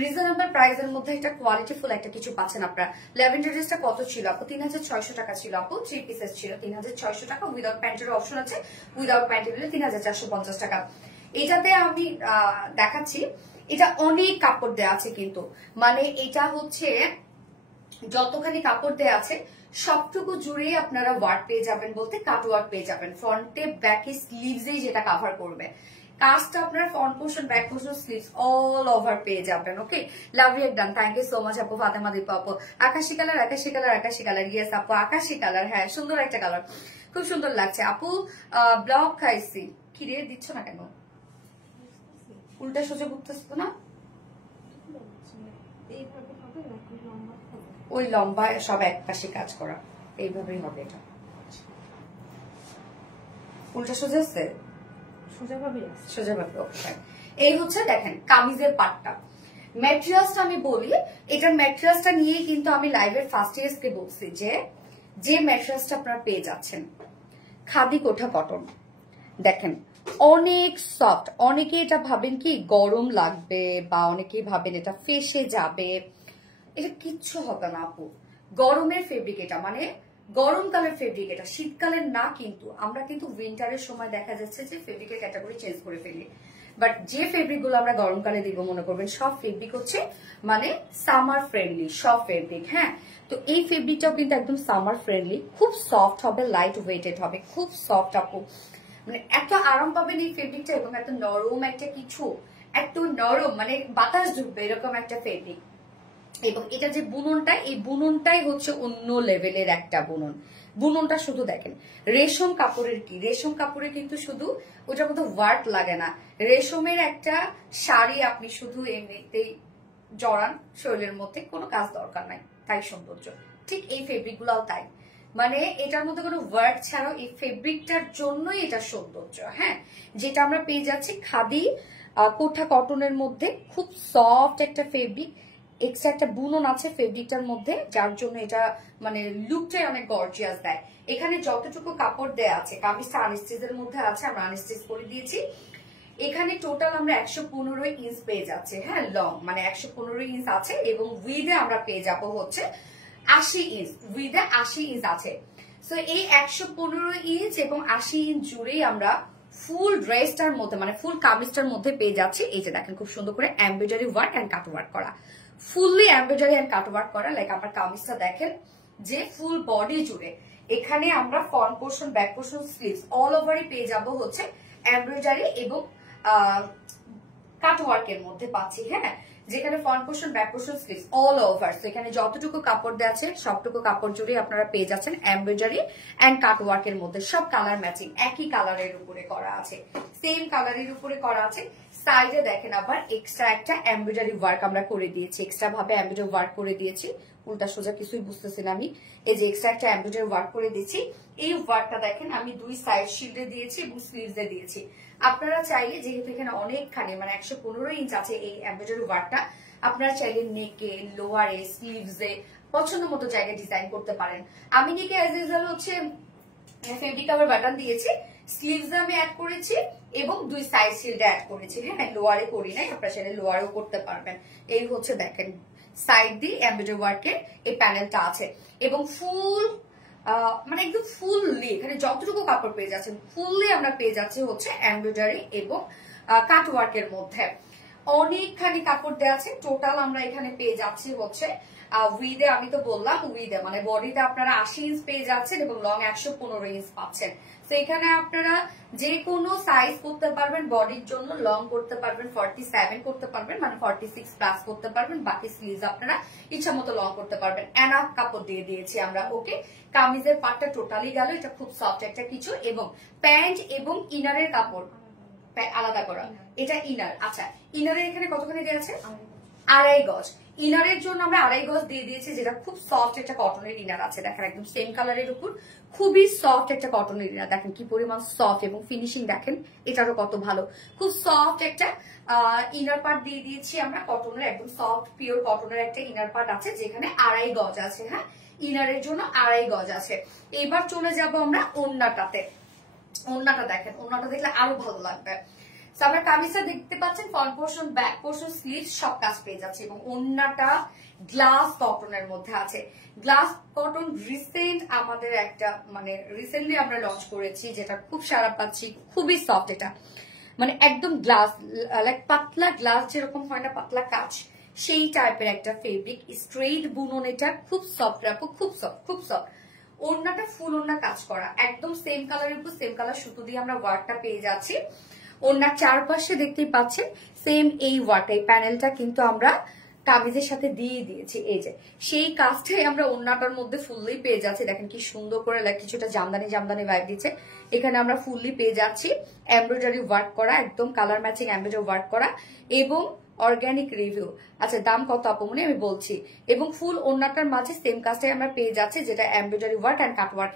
রিজনেবল প্রাইসের মধ্যে একটা কোয়ালিটিফুল একটা কিছু পাচ্ছেন আপনারা। ল্যাভেন্ডার ড্রেসটা কত ছিল আপু? 3600 টাকা ছিল আপু, 3 পিসেস ছিল 3600 টাকা, উইদাউট প্যান্টের অপশন আছে, উইদাউট প্যান্টের হলে 3450 টাকা। এটাতে আমি দেখাচ্ছি, এটা অনেক কাপড় দেওয়া আছে কিন্তু, মানে এটা হচ্ছে যতখানি কাপড় দেওয়া আছে সবটুকু জুড়েই আপনারা ওয়ার্ক পেয়ে যাবেন, বলতে কাট ওয়ার্ক পেয়ে যাবেন, ফ্রন্টে ব্যাকে স্লিভসেই যেটা কাভার করবে। কাজটা আপনার front portion, back portion, sleeves all over পেয়ে যাবেন। ওকে, লাভ ইউ একদম, থ্যাংক ইউ সো মাচ আপু ফাতেমা দীপা আপু। আকাশি কালার, আকাশি কালার, আকাশি কালার, ইয়েস আপু আকাশি কালার, হ্যাঁ সুন্দর একটা কালার, খুব সুন্দর লাগছে আপু। ব্লক খাইছি, কি রে দিচ্ছ না কেন? উল্টা সোজা ঘুরতেছ না, ওই লম্বা সব এক পাশে কাজ করা, এইভাবেই হবে এটা। উল্টা সোজা আছে, সোজাভাবে ওকে। এই হচ্ছে দেখেন কামিজের পাটটা, ম্যাটেরিয়ালসটা আমি বলি, এটার ম্যাটেরিয়ালসটা নিয়েই কিন্তু আমি লাইভের ফার্স্ট ইয়ার্সকে বলছি যে ম্যাটেরিয়ালসটা আপনারা পেয়ে যাচ্ছেন খাদি কোঠা কটন। দেখেন অনেক সফট, অনেকে এটা ভাবেন কি গরম লাগবে বা অনেকেই ভাবেন এটা ফেসে যাবে, এটা কিচ্ছু হবে না আপু। গরমের ফেব্রিক এটা, মানে গরমকালের ফেব্রিক এটা, শীতকালের না। কিন্তু আমরা কিন্তু উইন্টারের সময় দেখা যাচ্ছে যে ফেব্রিকের ক্যাটাগরি চেঞ্জ করে ফেলি, বাট যে ফেব্রিক গুলো আমরা গরমকালে দিব মনে করবেন সব ফেব্রিক হচ্ছে মানে সামার ফ্রেন্ডলি সব ফেব্রিক। হ্যাঁ, তো এই ফেব্রিকটাও কিন্তু একদম সামার ফ্রেন্ডলি, খুব সফট হবে, লাইট ওয়েটেড হবে, খুব সফট আপু, মানে এত আরাম পাবেন এই ফেব্রিকটা, এবং এত নরম একটা কিছু, এত নরম মানে বাতাস ঢুকবে এরকম একটা ফেব্রিক। এবং এটা যে বুননটা, এই বুননটাই হচ্ছে অন্য লেভেলের একটা বুনন। বুননটা শুধু দেখেন, রেশম কাপড়ের কি, রেশম কাপড়ে কিন্তু শুধু ওটার মধ্যে ওয়ার্ক লাগে না, রেশমের একটা শাড়ি আপনি শুধু এমনিতেই জড়ান শরীরের মধ্যে, কোনো কাজ দরকার নাই, তাই সৌন্দর্য। ঠিক এই ফেব্রিক গুলাও তাই, মানে এটার মধ্যে কোনো ওয়ার্ক ছাড়াও এই ফেব্রিকটার জন্যই এটা সৌন্দর্য। হ্যাঁ, যেটা আমরা পেয়ে যাচ্ছি খাদি কোঠা কটনের মধ্যে, খুব সফট একটা ফেব্রিক, এক্সট্রা একটা বুনন আছে ফেব্রিকটার মধ্যে, যার জন্য এটা মানে লুকটাই অনেক গর্জিয়াস দেয়। এখানে যতটুকু কাপড় দেয়া আছে, কামিজটা আনস্টিচের মধ্যে আছে, আমরা আনস্টিচ করে দিয়েছি। এখানে টোটাল আমরা 115 ইঞ্চ পেয়ে যাচ্ছে, হ্যাঁ লং মানে 115 ইঞ্চ আছে, এবং উইডে আমরা পেয়ে যাব হচ্ছে 80 ইঞ্চ, উইডে 80 ইঞ্চ আছে। সো এই 115 ইঞ্চ এবং 80 ইঞ্চ জুড়েই আমরা ফুল ড্রেসটার মধ্যে মানে ফুল কামিজটার মধ্যে পেয়ে যাচ্ছি। এই যে দেখেন খুব সুন্দর করে embroidery work and cut work করা, fully embroidery and cut work করা। লাইক আমার কামিজটা দেখেন যে ফুল বডি জুড়ে, এখানে আমরা front portion, back portion, sleeves all ওভারই পেয়ে যাব হচ্ছে এমব্রয়ডারি এবং কাট ওয়ার্কের মধ্যে পাচ্ছি। হ্যাঁ, যেখানে front portion, back portion, sleeves all over, এখানে যতটুকু কাপড় দেওয়া আছে সবটুকু কাপড় জুড়ে আপনারা পেয়ে যাচ্ছেন এমব্রয়ডারি এন্ড কাট ওয়ার্কের মধ্যে। সব কালার ম্যাচিং, একই কালারের উপরে করা আছে, সেম কালারের উপরে করা আছে। সাইডে দেখেন আবার এক্সট্রা একটা এমব্রয়ডারি ওয়ার্ক আমরা করে দিয়েছি, এক্সট্রা ভাবে এমব্রয়ডারি ওয়ার্ক করে দিয়েছি, উল্টা সোজা কিছুই বুঝতেছি না আমি। এই যে এক্সট্রা একটা এমব্রয়ডারি ওয়ার্ক করে দিয়েছি, এই ওয়ার্কটা দেখেন আমি দুই সাইড শিল্ডে দিয়েছি এবং স্লিভসে দিয়েছি। আপনারা চাইলে, যেহেতু এখানে অনেকখানি মানে 115 ইঞ্চ আছে এই এমব্রয়ডারি ওয়ার্কটা, আপনারা চাইলে নেকে, লোয়ারে, স্লিভসে পছন্দ মতো জায়গায় ডিজাইন করতে পারেন। আমি নেকে অ্যাজ ইউজুয়াল হচ্ছে ফেব্রিক কভার বাটন দিয়েছি, স্লিভস আমি অ্যাড করেছি এবং দুই সাইড শিল্ডে অ্যাড করেছি। হ্যাঁ, লোয়ারে করি নাই, আপনারা চাইলে লোয়ারেও করতে পারবেন। এই হচ্ছে দেখেন সাইড দিয়ে এমব্রয়ডারি ওয়ার্কের এই প্যানেলটা আছে, এবং ফুল মানে একদম ফুললি এখানে যতটুকু কাপড় পেয়ে যাচ্ছেন ফুললি আমরা পেয়ে যাচ্ছি হচ্ছে এমব্রয়ডারি এবং কাট ওয়ার্কের মধ্যে। অনেকখানি কাপড় দেওয়া আছে, টোটাল আমরা এখানে পেয়ে যাচ্ছি হচ্ছে উইডে, আমি তো বললাম উইডে মানে বডিতে আপনারা 80 ইঞ্চ পেয়ে যাচ্ছেন এবং লং 115 ইঞ্চ পাচ্ছেন। তো এখানে আপনারা যে কোনো সাইজ করতে পারবেন, বডির জন্য লং করতে পারবেন 47 করতে পারবেন, মানে 46 প্লাস করতে পারবেন, বাকি স্লিভস আপনারা ইচ্ছা মতো লং করতে পারবেন। এনাফ কাপড় দিয়ে দিয়েছি আমরা। ওকে, কামিজের পাটটা টোটালি গেল, এটা খুব সফট একটা কিছু, এবং প্যান্ট এবং ইনারের কাপড় আলাদা করা, এটা ইনার। আচ্ছা, ইনারের এখানে কতখানি দেওয়া আছে? 2.5 গজ। ইনারের জন্য আমরা 2.5 গজ দিয়ে দিয়েছি, যেটা খুব সফট একটা কটনের ইনার আছে। দেখেন একদম সেম কালারের উপর খুবই সফট একটা কটনের ইনার, দেখেন কি পরিমাণ সফট, এবং ফিনিশিং দেখেন এটারও কত ভালো, খুব সফট একটা ইনার পার্ট দিয়ে দিয়েছি আমরা কটনের, একদম সফট পিওর কটনের একটা ইনার পার্ট আছে, যেখানে 2.5 গজ আছে। হ্যাঁ, ইনারের জন্য 2.5 গজ আছে। এবার চলে যাব আমরা ওড়নাটাতে। ওড়নাটা দেখেন, ওড়নাটা দেখলে আরো ভালো লাগবে। আমরা কামিজটা দেখতে পাচ্ছেন front portion, back portion, sleeves সব কাজ পেয়ে যাচ্ছে, এবং ওড়নাটা গ্লাস কটনের মধ্যে আছে। গ্লাস কটন রিসেন্ট আমাদের একটা মানে রিসেন্টলি আমরা লঞ্চ করেছি, যেটা খুব সারা পাচ্ছি, খুবই সফট। এটা মানে একদম গ্লাস, লাইক পাতলা গ্লাস যেরকম হয় না, পাতলা কাচ, সেই টাইপের একটা ফেব্রিক, স্ট্রেইট বুনন, এটা খুব সফট রাখো, খুব সফট, খুব সফট। ওড়নাটা ফুল ওড়না কাজ করা, একদম সেম কালারের উপর সেম কালার সুতো দিয়ে আমরা ওয়ার্কটা পেয়ে যাচ্ছি। ওনার চারপাশে দেখতেই পাচ্ছেন সেম এই ওয়ার্ক, এই প্যানেলটা কিন্তু আমরা কামিজের সাথে দিয়ে দিয়েছি। এই যে সেই কাজটাই আমরা ওন্নাটার মধ্যে ফুললি পেয়ে যাচ্ছি। দেখেন কি সুন্দর করে কিছুটা জামদানি জামদানি ভাইব দিচ্ছে। এখানে আমরা ফুললি পেয়ে যাচ্ছি এমব্রয়ডারি ওয়ার্ক করা, একদম কালার ম্যাচিং এমব্রয়ডারি ওয়ার্ক করা এবং অর্গানিক রিভিউ। আচ্ছা দাম কত আপু মনে আমি বলছি। এবং ফুল ওন্নাটার মাঝে সেম কাজটাই আমরা পেয়ে যাচ্ছি, যেটা embroidery work and cut work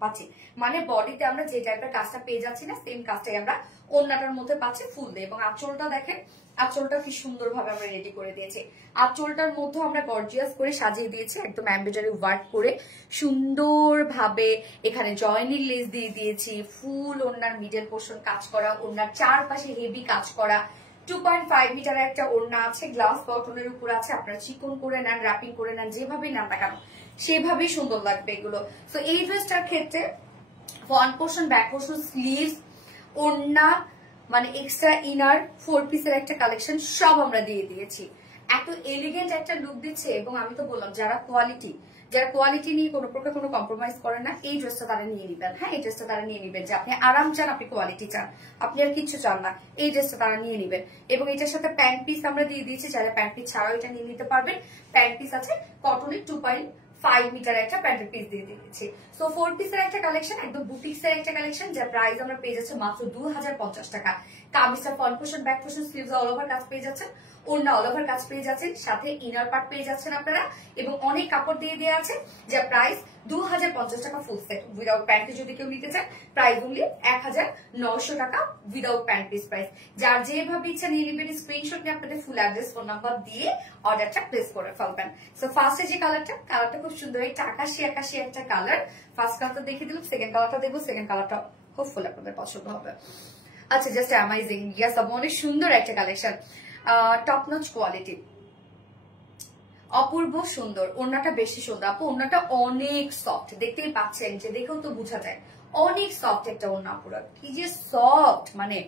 পাচ্ছি। মানে বডিতে আমরা যে টাইপের কাজটা পেয়ে যাচ্ছি না, সেম কাজটাই আমরা ওন্নাটার মধ্যে পাচ্ছি ফুল দিয়ে। এবং আঁচলটা দেখেন, আঁচলটা কি সুন্দর ভাবে আমরা রেডি করে দিয়েছি। আঁচলটার মধ্যে আমরা গর্জিয়াস করে সাজিয়ে দিয়েছি, একদম এমব্রয়ডারি ওয়ার্ক করে সুন্দর ভাবে। এখানে জয়েনিং লেস দিয়ে দিয়েছি, ফুল ওন্নার মিডল পোর্শন কাজ করা, ওন্নার চারপাশে হেভি কাজ করা। 2.5 মিটার একটা ওড়না আছে, গ্লাস কটনের উপর আছে। আপনারা চিকন করে নেন, র্যাপিং করে নেন, যেভাবেই নেন না কেন সেভাবেই সুন্দর লাগবে এগুলো। তো এই ড্রেসটার ক্ষেত্রে front portion, back portion, sleeves, ওড়না, মানে এক্সট্রা ইনার, 4 পিসের একটা কালেকশন সব আমরা দিয়ে দিয়েছি। এত এলিগেন্ট একটা লুক দিচ্ছে। এবং আমি তো বললাম যারা কোয়ালিটি নিয়ে কোনো প্রকার কোনো কম্প্রোমাইজ করে না, এই ড্রেসটা তারা নিয়ে নিবেন। হ্যাঁ, এই ড্রেসটা তারা নিয়ে নিবেন। যে আপনি আরাম চান, আপনি কোয়ালিটি চান, আপনি আর কিছু চান না, এই ড্রেসটা তারা নিয়ে নিবেন। এবং এটার সাথে প্যান্ট পিস আমরা দিয়ে দিয়েছি, যারা প্যান্ট পিস ছাড়াও এটা নিয়ে নিতে পারবেন। প্যান্ট পিস আছে কটনের 2.5 মিটার একটা প্যান্টের পিস দিয়ে দিয়েছি। সো 4 পিসের একটা কালেকশন, একদম বুটিক্সের একটা কালেকশন, যার প্রাইস আমরা পেয়ে যাচ্ছি মাত্র 2050 টাকা। কামিজটা front portion, back portion, sleeves all over কাজ পেয়ে যাচ্ছেন, ওড়না অল ওভার কাজ পেয়ে যাচ্ছেন, সাথে ইনার পার্ট পেয়ে যাচ্ছেন আপনারা। এবং অনেক কাপড় দিয়ে দেওয়া আছে, যার প্রাইস 2050 টাকা ফুল সেট। উইদাউট প্যান্ট যদি কেউ নিতে চান, প্রাইস অনলি 1900 টাকা উইদাউট প্যান্ট পিস প্রাইস। যার যেভাবে ইচ্ছা নিয়ে নেবেন, স্ক্রিনশট নিয়ে আপনাদের ফুল অ্যাড্রেস, ফোন নাম্বার দিয়ে অর্ডারটা প্লেস করে ফেলবেন। সো ফার্স্টে যে কালারটা খুব সুন্দর, একটা আকাশি একটা কালার। ফার্স্ট কালারটা দেখিয়ে দিলাম, সেকেন্ড কালারটা দেখবো। সেকেন্ড কালারটা হোপফুল আপনাদের পছন্দ হবে। আচ্ছা জাস্ট অ্যামাইজিং, ইয়েস আপু অনেক সুন্দর একটা কালেকশন, টপ নচ কোয়ালিটি, অপূর্ব সুন্দর। ওড়নাটা বেশি সুন্দর আপু, ওড়নাটা অনেক সফট, দেখতেই পাচ্ছেন, যে দেখেও তো বোঝা যায় অনেক সফট একটা ওড়না, পুরো কি যে সফট মানে।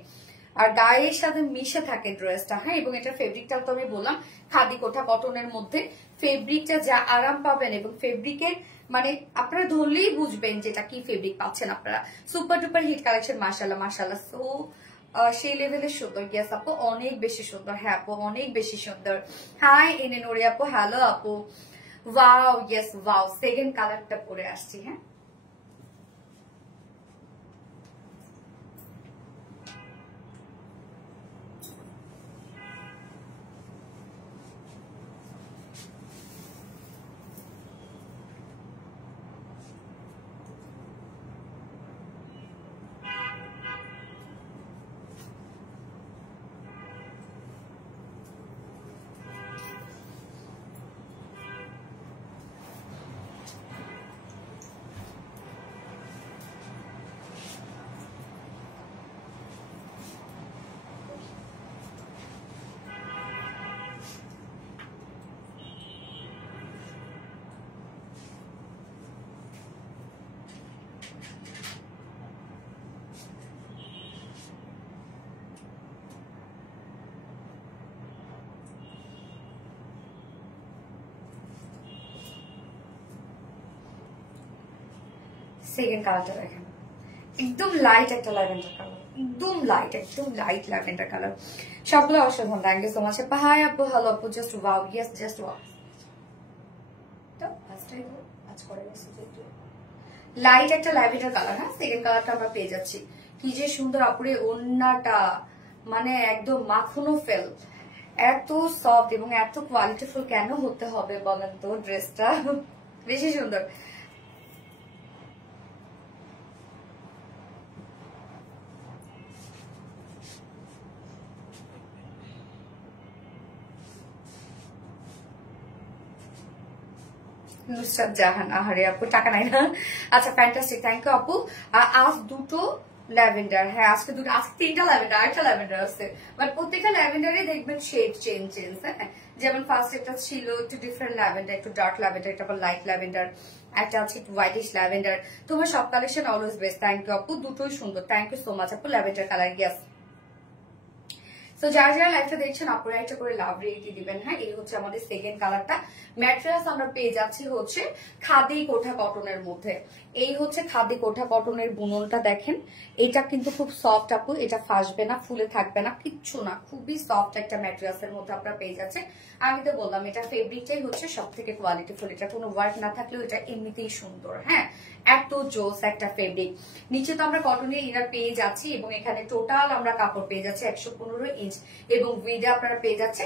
আর গায়ের সাথে মিশে থাকে ড্রেসটা। হ্যাঁ, এবং এটা ফেব্রিকটাও তো আমি বললাম খাদি কোঠা কটনের মধ্যে, ফেব্রিকটা যা আরাম পাবেন, এবং ফেব্রিকের মানে আপনারা ধরলেই বুঝবেন যেটা কি ফেব্রিক পাচ্ছেন আপনারা। সুপার ডুপার হিট কালেকশন, মাশাআল্লাহ মাশাআল্লাহ। সো সেই লেভেলের সুন্দর। ইয়েস আপু অনেক বেশি সুন্দর। হ্যাঁ আপু অনেক বেশি সুন্দর। হাই এনে নোরি আপু, হ্যালো আপু, ওয়াও ইয়েস ওয়াও। সেকেন্ড কালারটা পরে আসছি। হ্যাঁ, সেকেন্ড কালারটা দেখেন, একদম লাইট একটা ল্যাভেন্ডার কালার, একদম লাইট ল্যাভেন্ডার কালার। সবগুলো অসাধারণ। Thank you so much. Hi আপু, হ্যালো আপু, just wow, yes just wow. Light একটা ল্যাভেন্ডার কালার। হ্যাঁ, সেকেন্ড কালারটা আমরা পেয়ে যাচ্ছি। কি যে সুন্দর আপুরে ওড়নাটা, মানে একদম মাখনো ফেল, এত সফট এবং এত কোয়ালিটিফুল কেন হতে হবে বলেন তো? ড্রেসটা বেশি সুন্দর। নুসরাত জাহান, আহারে আপু টাকা নাই না। আচ্ছা ফ্যান্টাস্টিক, থ্যাংক ইউ আপু। আজ দুটো ল্যাভেন্ডার, হ্যাঁ আজকে দুটো, আজকে 3টা ল্যাভেন্ডার, আরেকটা ল্যাভেন্ডার আছে। বাট প্রত্যেকটা ল্যাভেন্ডারে দেখবেন শেড চেঞ্জ। হ্যাঁ, যেমন ফার্স্ট একটা ছিল একটু ডিফারেন্ট ল্যাভেন্ডার, একটু ডার্ক ল্যাভেন্ডার, একটা আবার লাইট ল্যাভেন্ডার, একটা আছে একটু হোয়াইটিশ ল্যাভেন্ডার। তোমার সব collection always best. Thank you আপু, দুটোই সুন্দর। থ্যাংক ইউ সো মাচ আপু। Lavender colour, yes. তো যারা যারা লাইভটা দেখছেন আপনারা একটা করে লাভ রেট দিবেন। হ্যাঁ, এই হচ্ছে আমাদের সেকেন্ড কালারটা। ম্যাটেরিয়ালস আমরা পেয়ে যাচ্ছি হচ্ছে খাদি কোঠা কটনের মধ্যে। এই হচ্ছে খাদি কোঠা কটনের বুননটা দেখেন, এটা কিন্তু খুব সফট আপু, এটা ফাসবে না, ফুলে থাকবে না, কিচ্ছু না, খুবই সফট একটা ম্যাটেরিয়ালস এর মধ্যে আপনারা পেয়ে যাচ্ছেন। আমি তো বললাম এটা ফেব্রিকটাই হচ্ছে সব থেকে কোয়ালিটিফুল, এটা কোনো ওয়ার্ক না থাকলেও এটা এমনিতেই সুন্দর। হ্যাঁ, এত জোস একটা ফেব্রিক। নিচে তো আমরা কটনের ইনার পেয়ে যাচ্ছি এবং এখানে টোটাল আমরা কাপড় পেয়ে যাচ্ছি 115 ইঞ্চ এবং উইডে আপনারা পেয়ে যাচ্ছে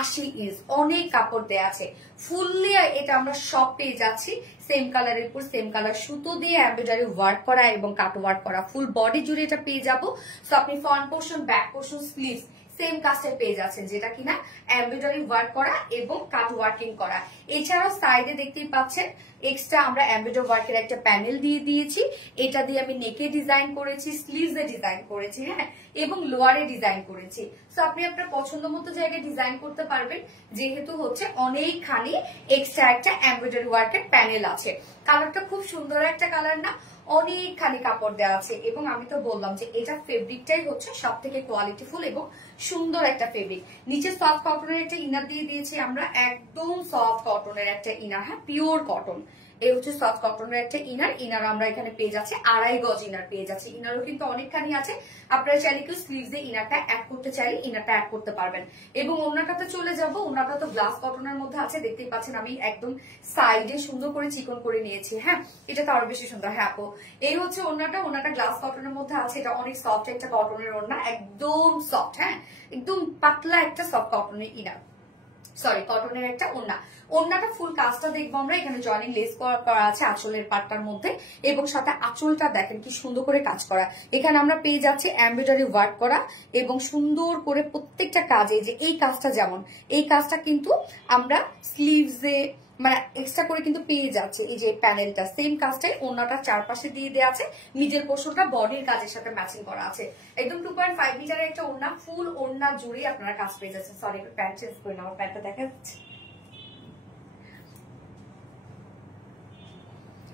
80 ইঞ্চ। অনেক কাপড় দেয়া আছে। ফুললি এটা আমরা সব পেয়ে যাচ্ছি সেম কালারের উপর সেম কালার সুতো দিয়ে এমব্রয়ডারি ওয়ার্ক করা এবং কাট ওয়ার্ক করা, ফুল বডি জুড়ে এটা পেয়ে যাবো। সো আপনি front portion, back portion, sleeves same কাজটা পেয়ে যাচ্ছেন, যেটা কিনা এমব্রয়ডারি ওয়ার্ক করা এবং কাট ওয়ার্কিং করা। এছাড়াও সাইডে দেখতেই পাচ্ছেন এক্সট্রা আমরা এমব্রয়ডারি ওয়ার্কের একটা প্যানেল দিয়ে দিয়েছি। এটা দিয়ে আমি নেকে ডিজাইন করেছি, স্লিভসে ডিজাইন করেছি, হ্যাঁ, এবং লোয়ারে ডিজাইন করেছি। সো আপনি আপনার পছন্দ মতো জায়গায় ডিজাইন করতে পারবেন, যেহেতু হচ্ছে অনেকখানি এক্সট্রা একটা এমব্রয়ডারি ওয়ার্কের প্যানেল আছে। কালারটা খুব সুন্দর একটা কালার না, অনেকখানি কাপড় দেওয়া আছে এবং আমি তো বললাম যে এটা ফেব্রিকটাই হচ্ছে সব থেকে কোয়ালিটিফুল এবং সুন্দর একটা ফেব্রিক। নিচে সফট কটনের একটা ইনার দিয়ে দিয়েছি আমরা, একদম সফট কটনের একটা ইনার, হ্যাঁ, পিওর কটন। এই হচ্ছে সফট কটনের একটা ইনার। ইনার আমরা এখানে পেয়ে যাচ্ছি 2.5 গজ ইনার পেয়ে যাচ্ছি। ইনারও কিন্তু অনেকখানি আছে, আপনারা চাইলে কেউ স্লিভস এ ইনারটা অ্যাড করতে চাইলে ইনারটা অ্যাড করতে পারবেন। এবং ওড়নাটাতে চলে যাব, ওড়নাটা তো গ্লাস কটনের মধ্যে আছে, দেখতেই পাচ্ছেন আমি একদম সাইডে সুন্দর করে চিকন করে নিয়েছি। হ্যাঁ, এটা তো আরো বেশি সুন্দর। হ্যাঁ আপু, এই হচ্ছে ওড়নাটা গ্লাস কটনের মধ্যে আছে। এটা অনেক সফট একটা কটনের ওড়না, একদম সফট, হ্যাঁ, একদম পাতলা একটা সফট কটনের ইনার, সরি কটনের একটা ওড়না। ওড়নাটা ফুল কাজটা দেখবো আমরা, এখানে জয়েনিং লেস করা আছে আঁচলের পাটটার মধ্যে এবং সাথে আঁচলটা দেখেন কি সুন্দর করে কাজ করা। এখানে আমরা পেয়ে যাচ্ছি এমব্রয়ডারি ওয়ার্ক করা এবং সুন্দর করে প্রত্যেকটা কাজে, যে এই কাজটা যেমন এই কাজটা কিন্তু আমরা স্লিভসে মানে এক্সট্রা করে কিন্তু পেয়ে যাচ্ছে। এই যে প্যানেলটা সেম কাজটাই ওড়নাটার চারপাশে দিয়ে দেওয়া আছে, মিডল পোর্শনটা বডির কাজের সাথে ম্যাচিং করা আছে। একদম 2.5 মিটারের একটা ওড়না, ফুল ওড়না জুড়ে আপনারা কাজ পেয়ে যাচ্ছেন। সরি প্যান্ট চেঞ্জ করে না, আমার প্যান্টটা দেখা যাচ্ছে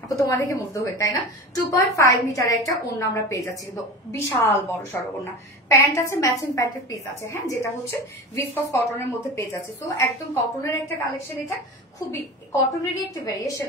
আপু, তোমাদেরকে মুগ্ধ হয়ে, তাই না? 2.5 মিটারের একটা ওড়না আমরা পেয়ে যাচ্ছি, কিন্তু বিশাল বড় সড়ো ওড়না। প্যান্ট আছে, ম্যাচিং প্যান্টের পিস আছে, হ্যাঁ, যেটা হচ্ছে ভিসকস কটনের মধ্যে পেয়ে যাচ্ছে। তো একদম কটনের একটা কালেকশন, এটা খুবই কটনেরই একটা ভ্যারিয়েশন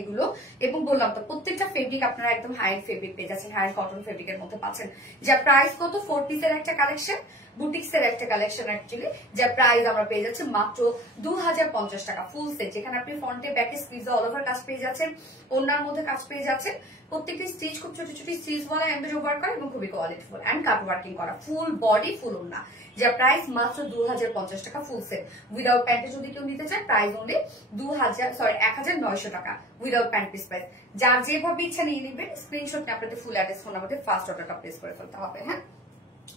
এগুলো। এবং বললাম তো প্রত্যেকটা ফেব্রিক আপনারা একদম হাই এন্ড ফেব্রিক পেয়ে যাচ্ছেন, হাই এন্ড কটন ফেব্রিকের মধ্যে পাচ্ছেন। যা প্রাইস কত, 4 পিসের একটা কালেকশন, বুটিক্স এর একটা কালেকশন অ্যাকচুয়ালি, যা প্রাইস আমরা পেয়ে যাচ্ছি মাত্র 2050 টাকা ফুল সেট, যেখানে আপনি ফ্রন্টে ব্যাকে স্লিভে অল ওভার কাজ পেয়ে যাচ্ছেন, ওড়নার মধ্যে কাজ পেয়ে যাচ্ছেন। প্রত্যেকটি স্টিচ খুব ছোট ছোট স্টিচ ওয়ালা এমব্রয়ডারি ওয়ার্ক করা এবং খুবই কোয়ালিটিফুল এন্ড কাট ওয়ার্কিং করা, ফুল বডি ফুল ওড়না, যা প্রাইস মাত্র 2050 টাকা ফুল সেট। উইদাউট প্যান্টে যদি কেউ নিতে চায় প্রাইস অনলি 1900 টাকা উইদাউট প্যান্ট পিস প্রাইস। যার যেভাবে ইচ্ছা নিয়ে নেবেন, স্ক্রিনশট নিয়ে আপনাদের ফুল অ্যাড্রেস ফোন নাম্বারে ফার্স্ট অর্ডারটা প্লেস করে ফেলতে হবে। হ্যাঁ,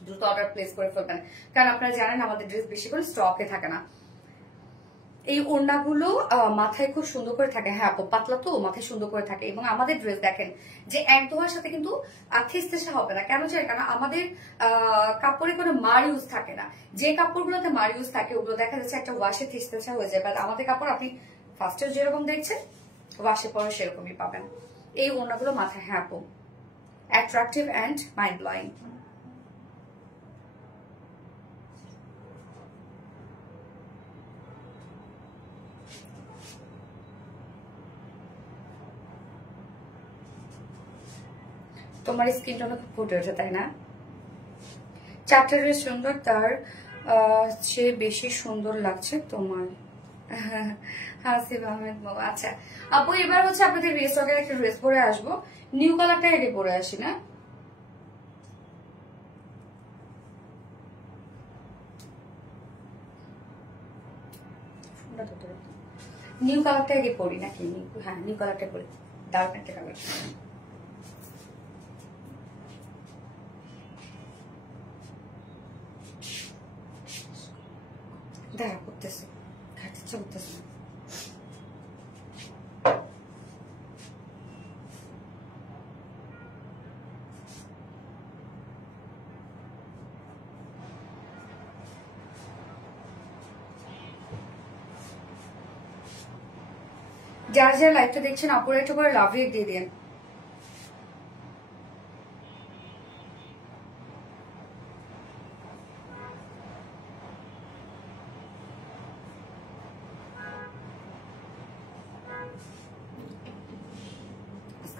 দ্রুত অর্ডার প্লেস করে ফেলবেন, কারণ আপনারা জানেন আমাদের ড্রেস বেশি করে স্টকে থাকে না। এই ওড়নাগুলো মাথায় খুব সুন্দর করে থাকে, হ্যাঁ আপু, পাতলা তো মাথায় সুন্দর করে থাকে। এবং আমাদের ড্রেস দেখেন যে এক ধোয়ার সাথে কিন্তু থেসতেসা হবে না, কেন চাই, কারণ আমাদের কাপড়ে কোনো মার ইউজ থাকে না। যে কাপড়গুলোতে মার ইউজ থাকে ওগুলো দেখা যাচ্ছে একটা ওয়াশে থেসতেসা হয়ে যায়, বাট আমাদের কাপড় আপনি ফার্স্টে যেরকম দেখছেন ওয়াশে পরে সেরকমই পাবেন। এই ওড়নাগুলো মাথায়, হ্যাঁ আপু, অ্যাট্রাকটিভ অ্যান্ড মাইন্ড ব্লোয়িং। তোমার স্কিন টোন খুব ফুটে ওঠে, তাই না? চারটা ড্রেস সুন্দর, তার চেয়ে বেশি সুন্দর লাগছে তোমার। হাসিব আহমেদ, আচ্ছা আপু, এবার হচ্ছে আপনাদের রেস্টকের একটা ড্রেস পরে আসবো, নিউ কালারটা আগে পরে আসি না? নিউ কালারটা আগে পরি নাকি? হ্যাঁ, নিউ কালারটা পরি, ডার্ক একটা কালার। দেখা করতেছে, খাইতে ইচ্ছা করতেছে। যারা যারা লাইভটা দেখছেন আপুরা একটু করে লাভ রেট দিয়ে দিন।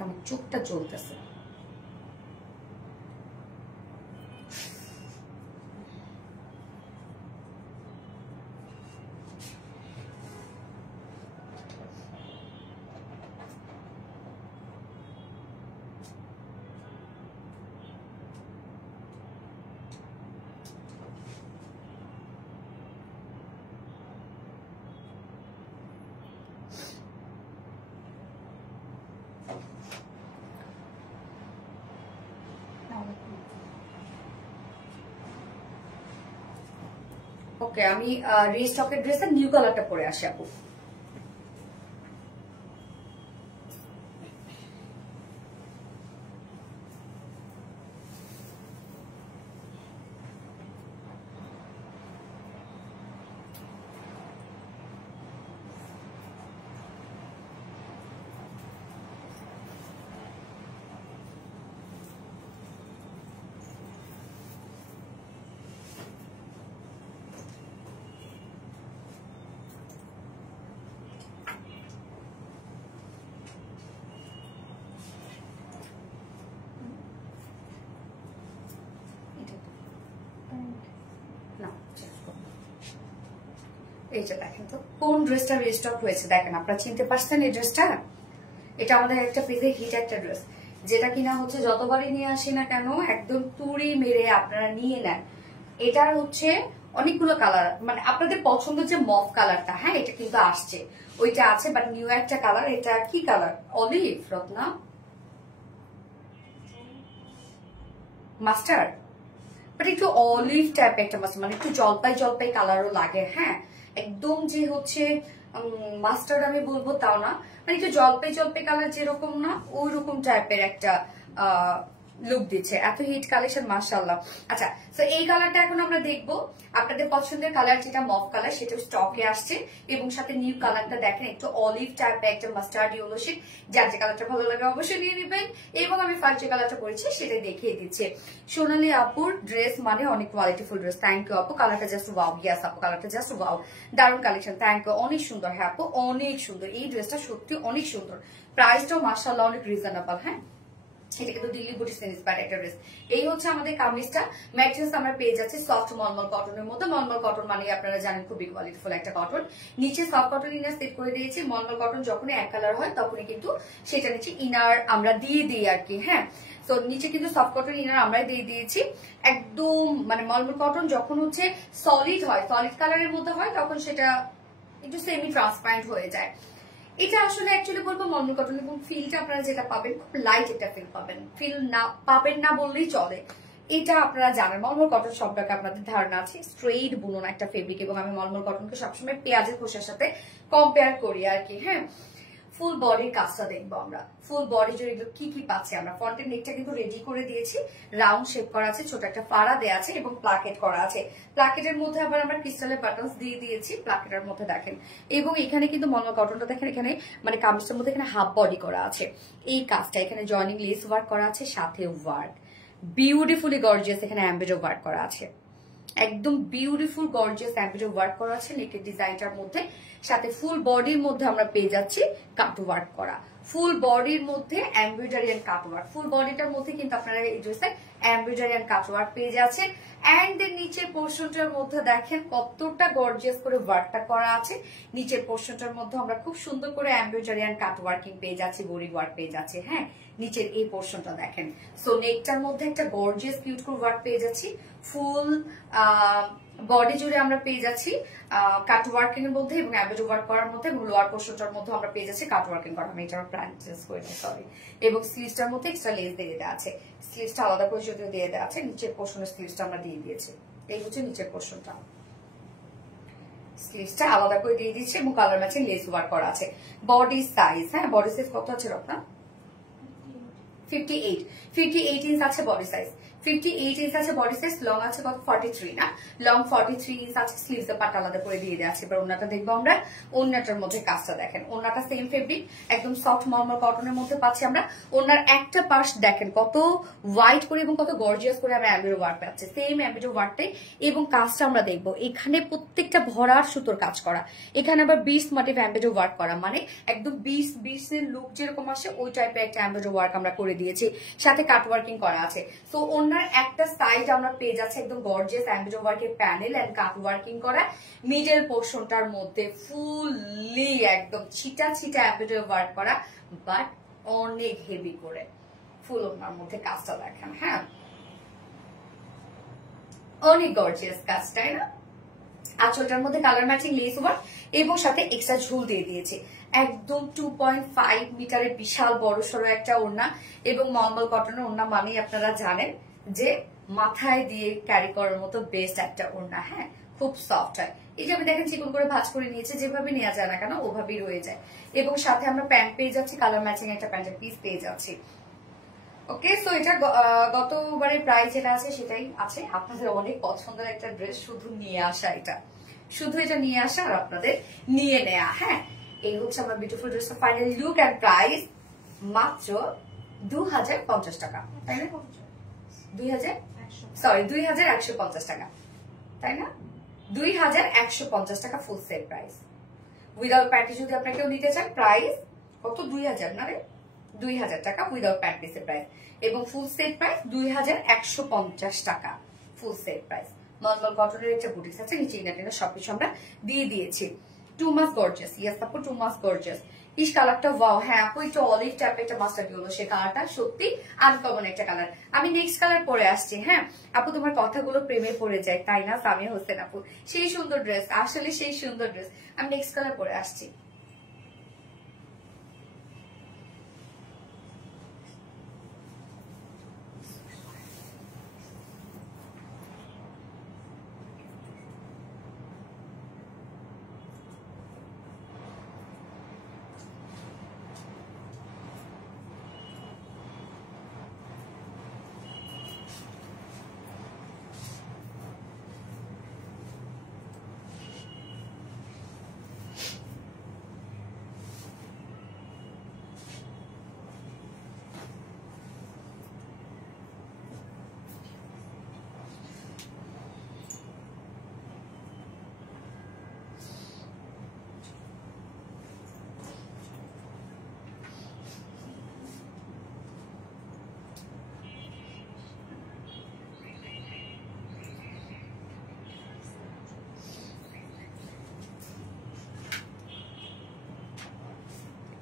আমার চোখটা জ্বলতেছে। ওকে, আমি রিস্টকের ড্রেসের নিউ কালারটা পরে আসি আপু। এই যে দেখেন তো কোন ড্রেসটা রিস্টক হয়েছে, দেখেন আপনারা চিনতে পারছেন এই ড্রেসটা? এটা আমাদের একটা পেজে হিট একটা ড্রেস, যেটা কিনা হচ্ছে যতবারই নিয়ে আসি না কেন একদম তুড়ি মেরে আপনারা নিয়ে নেন। এটার হচ্ছে অনেকগুলো কালার, মানে আপনাদের পছন্দের যে মফ কালারটা, হ্যাঁ এটা কিন্তু আসছে, ওইটা আছে, বাট নিউ একটা কালার। এটা কি colour? Olive, Ratna, mustard, but একটু অলিভ টাইপ একটা মাস্টার্ড, মানে একটু জলপাই জলপাই কালারও লাগে। হ্যাঁ, একদম যে হচ্ছে মাস্টার্ড আমি বলবো তাও না, মানে একটু জলপাই জলপাই কালার যেরকম না, ওই রকম টাইপের একটা লুক দিচ্ছে। এত হিট কালেকশন, মাশাআল্লাহ। আচ্ছা, তো এই কালারটা এখন আমরা দেখবো। আপনাদের পছন্দের কালার যেটা মফ কালার, সেটা স্টকে আসছে, এবং সাথে নিউ কালারটা দেখেন একটু অলিভ টাইপের একটা মাস্টার্ড ইয়েলো শেড। যার যে কালারটা ভালো লাগে অবশ্যই নিয়ে নেবেন। এবং আমি ফার্স্ট যে কালারটা পরেছি সেটা দেখিয়ে দিচ্ছে। সোনালী আপুর ড্রেস মানে অনেক কোয়ালিটিফুল ড্রেস। থ্যাংক ইউ আপু, কালারটা জাস্ট ওয়াও। ইয়াস আপু, কালারটা জাস্ট ওয়াও, দারুণ কালেকশন। থ্যাংক ইউ, অনেক সুন্দর। হ্যাঁ আপু, অনেক সুন্দর এই ড্রেসটা, সত্যি অনেক সুন্দর। প্রাইসটাও মাশাআল্লাহ অনেক রিজনেবল। হ্যাঁ, এটা কিন্তু দিল্লি বুটিক ইন্সপায়ার্ড একটা ড্রেস। এই হচ্ছে আমাদের কামিজটা। ম্যাটেরিয়ালস আমরা পেয়ে যাচ্ছি সফট মলমল কটনের মধ্যে। মলমল কটন মানে আপনারা জানেন খুবই কোয়ালিটিফুল একটা কটন। নিচে সফট কটন ইনার সেট করে দিয়েছি। মলমল কটন যখনই এক কালার হয় তখনই কিন্তু সেটা নিচে ইনার আমরা দিয়ে দিই আর কি। হ্যাঁ, তো নিচে কিন্তু সফট কটন ইনার আমরাই দিয়ে দিয়েছি একদম। মানে মলমল কটন যখন হচ্ছে সলিড হয়, সলিড কালারের মধ্যে হয়, তখন সেটা একটু সেমি ট্রান্সপারেন্ট হয়ে যায়। এটা আসলে অ্যাকচুয়ালি বলবো মলমল কটন, এবং ফিলটা আপনারা যেটা পাবেন খুব লাইট একটা ফিল পাবেন। ফিল না পাবেন না বললেই চলে। এটা আপনারা জানেন মলমল কটন সম্পর্কে আপনাদের ধারণা আছে, স্ট্রেইট বুনন একটা ফেব্রিক, এবং আমি মলমল কটনকে সবসময় পেঁয়াজের খোসার সাথে কম্পেয়ার করি আর কি। হ্যাঁ, ফুল বডির কাজটা দেখবো আমরা। ফুল বডি জুড়ে কি কি পাচ্ছি আমরা। ফ্রন্টের নেকটা কিন্তু রেডি করে দিয়েছি, রাউন্ড শেপ করা আছে, ছোট একটা ফাড়া দেওয়া আছে এবং প্লাকেট করা আছে। প্লাকেটের মধ্যে আবার আমরা ক্রিস্টালের বাটনস দিয়ে দিয়েছি প্লাকেটের মধ্যে দেখেন। এবং এখানে কিন্তু মলমল কটনটা দেখেন, এখানে মানে কামিজটার মধ্যে এখানে হাফ বডি করা আছে। এই কাজটা এখানে জয়নিং লেস ওয়ার্ক করা আছে, সাথে ওয়ার্ক বিউটিফুলি গর্জিয়াস এখানে এমব্রয়ডারি ওয়ার্ক করা আছে। একদম বিউটিফুল গর্জিয়াস এমব্রয়ডারি ওয়ার্ক করা আছে নেকের ডিজাইনটার মধ্যে। সাথে ফুল বডির মধ্যে আমরা পেয়ে যাচ্ছি কাট ওয়ার্ক করা। ফুল বডির মধ্যে এমব্রয়ডারি এন্ড কাট ওয়ার্ক। ফুল বডিটার মধ্যে কিন্তু আপনারা এই ড্রেসে এমব্রয়ডারি এন্ড কাট ওয়ার্ক পেয়ে যাচ্ছেন। এন্ড এর নিচের পোর্শনটার মধ্যে দেখেন কতটা গর্জিয়াস করে ওয়ার্কটা করা আছে। নিচের পোর্শনটার মধ্যে আমরা খুব সুন্দর করে এমব্রয়ডারি এন্ড কাট ওয়ার্কিং পেয়ে যাচ্ছি, বডি ওয়ার্ক পেয়ে যাচ্ছে। হ্যাঁ, নিচের এই পোর্শনটা দেখেন। সো নেকটার মধ্যে একটা গর্জিয়াস বিউটিফুল ওয়ার্ক পেয়ে যাচ্ছি। ফুল বডি জুড়ে আমরা পেয়ে যাচ্ছি কাট ওয়ার্কিং এর মধ্যে এবং এমব্রয়ডারি ওয়ার্ক করার মধ্যে, এবং লোয়ার পোর্শনটার মধ্যে আমরা পেয়ে যাচ্ছি কাট ওয়ার্কিং করা। আমি এটা প্র্যাকটিস করে নিই, সরি। এবং স্লিভসটার মধ্যে এক্সট্রা লেস দিয়ে দেওয়া আছে। স্লিভসটা আলাদা করে যদিও দিয়ে দেওয়া আছে, নিচের পোর্শনের স্লিভসটা আমরা দিয়ে দিয়েছি। এই হচ্ছে নিচের পোর্শনটা, স্লিভসটা আলাদা করে দিয়ে দিচ্ছি এবং কালার ম্যাচিং লেস ওয়ার্ক করা আছে। বডি সাইজ, হ্যাঁ বডি সাইজ কত আছে রত্না? 58 ইঞ্চ আছে বডি সাইজ। 58 ইঞ্চ আছে বডি সাইজ, লং আছে কত 43 না, লং 43 ইঞ্চ আছে, স্লিভস এর পাট আলাদা করে দিয়ে দেওয়া আছে। এবার ওন্নাটা দেখবো আমরা, ওন্নাটার মধ্যে কাজটা দেখেন, ওন্নাটা সেম ফেব্রিক, একদম সফট নরমাল কটনের মধ্যে পাচ্ছি আমরা। ওন্নার একটা পাশ দেখেন কত হোয়াইট করে এবং কত গর্জিয়াস করে আমরা এমব্রয়ডারি ওয়ার্ক পাচ্ছি, সেম এমব্রয়ডারি ওয়ার্কটাই। এবং কাজটা আমরা দেখবো এখানে প্রত্যেকটা ভরার সুতোর কাজ করা, এখানে আবার 20 মোটিভ এমব্রয়ডারি ওয়ার্ক করা, মানে একদম 20 এর লুক যেরকম আসে ওই টাইপের একটা এমব্রয়ডারি ওয়ার্ক আমরা করে দিয়েছি, সাথে কাট ওয়ার্কিং করা আছে। সো ওনার একটা সাইড আমরা পেয়ে যাচ্ছে একদম গর্জিয়াস এমব্রয়ডারি ওয়ার্কের প্যানেল এন্ড কাট ওয়ার্কিং করা, মিডল পোর্শনটার মধ্যে ফুললি একদম ছিটা ছিটা এমব্রয়ডারি ওয়ার্ক করা, বাট অনেক হেভি করে ফুল ওনার মধ্যে কাজটা দেখেন। হ্যাঁ, অনেক গর্জিয়াস কাজ, তাই না? আঁচলটার মধ্যে কালার ম্যাচিং লেস ওয়ার্ক এবং সাথে এক্সট্রা ঝুল দিয়ে দিয়েছে। একদম 2.5 মিটারের বিশাল বড় সড়ো একটা ওড়না, এবং মলমল কটনের ওড়না মানেই আপনারা জানেন যে মাথায় দিয়ে ক্যারি করার মতো বেস্ট একটা ওড়না। হ্যাঁ, খুব সফট হয়। এই যে আমি দেখেন চিকন করে ভাঁজ করে নিয়েছে, যেভাবে নেওয়া যায় না কেন ওভাবেই রয়ে যায়। এবং সাথে আমরা প্যান্ট পেয়ে যাচ্ছি, কালার ম্যাচিং একটা প্যান্টের পিস পেয়ে যাচ্ছি। ওকে, সো এটা গতবারের প্রাইস যেটা আছে সেটাই আছে। আপনাদের অনেক পছন্দের একটা ড্রেস, শুধু নিয়ে আসা, এটা শুধু এটা নিয়ে আসা আর আপনাদের নিয়ে নেয়া। হ্যাঁ, এই হচ্ছে আমার বিউটিফুল ড্রেসটা ফাইনাল লুক এন্ড প্রাইস মাত্র 2050 টাকা, তাই না? 2150 টাকা, তাই না? 2150 টাকা full set price. Without panty যদি আপনাকে কেউ নিতে চান, প্রাইস কত? 2000 না রে, 2000 টাকা উইদাউট প্যান্ট পিসের প্রাইস। এবং ফুল সেট প্রাইস 2150 টাকা ফুল সেট প্রাইস। মলমল কটনের একটা বুটিক্স আছে, নিচে ইনার সবকিছু আমরা দিয়ে দিয়েছি। টু মাস গর্জিয়াস, ইয়েস আপু, টু মাস গর্জিয়াস। ইস কালারটা ওয়াও। হ্যাঁ আপু, একটু অলিভ টাইপের একটা মাস্টার্ড হলো, সে কালারটা সত্যি আনকমন একটা কালার। আমি নেক্সট কালার পরে আসছি। হ্যাঁ আপু, তোমার কথাগুলো প্রেমে পড়ে যায়, তাই না? সামিয়া হোসেন আপু, সেই সুন্দর ড্রেস, আসলে সেই সুন্দর ড্রেস। আমি নেক্সট কালার পরে আসছি।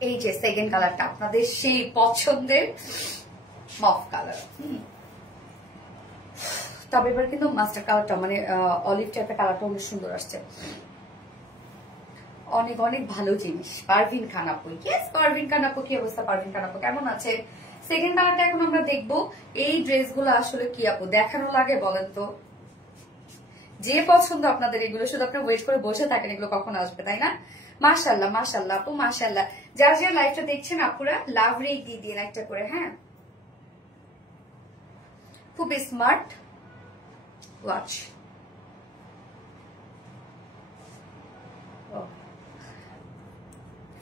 এই যে সেকেন্ড কালারটা আপনাদের সেই পছন্দের মফ কালার। তবে এবার কিন্তু মাস্টার কালারটা মানে অলিভ টাইপের কালারটা অনেক সুন্দর আসছে, অনেক অনেক ভালো জিনিস। পারভিন খান আপু, ইয়েস পারভিন খান আপু, কি অবস্থা পারভিন খান আপু, কেমন আছে? সেকেন্ড কালারটা এখন আমরা দেখবো। এই ড্রেসগুলো আসলে কি আপু দেখানো লাগে বলেন তো? যে পছন্দ আপনাদের এগুলো, শুধু আপনার ওয়েট করে বসে থাকেন এগুলো কখন আসবে, তাই না? মাশাআল্লাহ মাশাআল্লাহ আপু, মাশাআল্লাহ। যারা যারা লাইভটা দেখছেন আপুরা লাভ রেট দিয়ে দিন একটা করে। হ্যাঁ, খুব স্মার্ট ওয়াচ।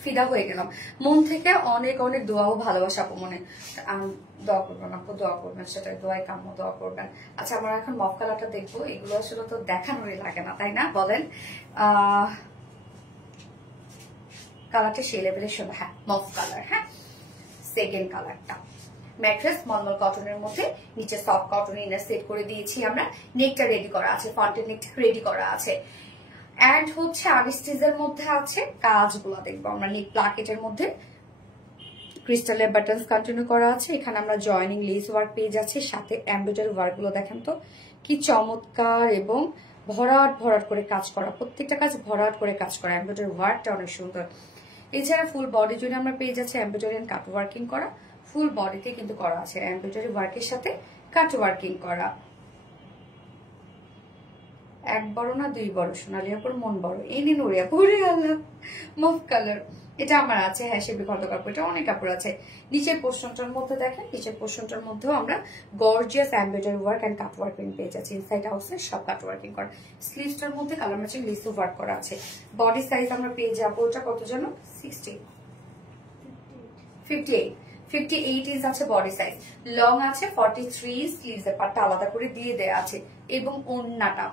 ফিদা হয়ে গেলাম মন থেকে, অনেক অনেক দোয়া ও ভালোবাসা আপু, মনে দোয়া করবেন আপু, দোয়া করবেন, সেটা দোয়াই কাম্য, দোয়া করবেন। আচ্ছা, আমরা এখন মফ কালারটা দেখবো। এগুলো আসলে তো দেখানোরই লাগে না, তাই না বলেন? কালারটা সেই লেভেলের সুন্দর। হ্যাঁ, মফ কালার। হ্যাঁ, সেকেন্ড কালারটা ম্যাট্রেস মলমল কটনের মধ্যে, নিচে সফট কটন ইনার সেট করে দিয়েছি আমরা। নেকটা রেডি করা আছে, ফ্রন্টের নেকটা রেডি করা আছে, এন্ড হচ্ছে আনস্টিচের মধ্যে আছে কাজগুলো দেখবো আমরা। নেক প্লাকেটের মধ্যে ক্রিস্টালের বাটনস কন্টিনিউ করা আছে। এখানে আমরা জয়েনিং লেস ওয়ার্ক পেয়ে যাচ্ছি, সাথে এমব্রয়ডারি ওয়ার্ক গুলো দেখেন তো কি চমৎকার, এবং ভরাট ভরাট করে কাজ করা, প্রত্যেকটা কাজ ভরাট করে কাজ করা, এমব্রয়ডারি ওয়ার্কটা অনেক সুন্দর। এছাড়া ফুল বডি জুড়ে আমরা পেয়ে যাচ্ছি এমব্রয়ডারি এন্ড কাট ওয়ার্কিং করা, ফুল বডিতে কিন্তু করা আছে এমব্রয়ডারি ওয়ার্কের সাথে কাট ওয়ার্কিং করা। এক বড় না দুই বড়, সোনালি আপুর মন বড়, এই নিন ওরিয়া পুরে আল্লাহ মফ কালার। এটা আমার আছে, হ্যাঁ শিল্পী খন্দকার, এটা অনেক কাপড় আছে। নিচের পোর্শনটার মধ্যে দেখেন, নিচের পোর্শনটার মধ্যেও আমরা gorgeous embroidery work and cut working পেয়ে যাচ্ছি। ইনসাইড আউটসাইড সব কাট ওয়ার্কিং করা, স্লিভসটার মধ্যে কালার ম্যাচিং লিসো ওয়ার্ক করা আছে। বডি সাইজ আমরা পেয়ে যাবো, ওটা কত যেন 58 ইঞ্চ আছে বডি সাইজ, লং আছে 43, স্লিভস এর পার্টটা আলাদা করে দিয়ে দেয়া আছে, এবং ওড়নাটা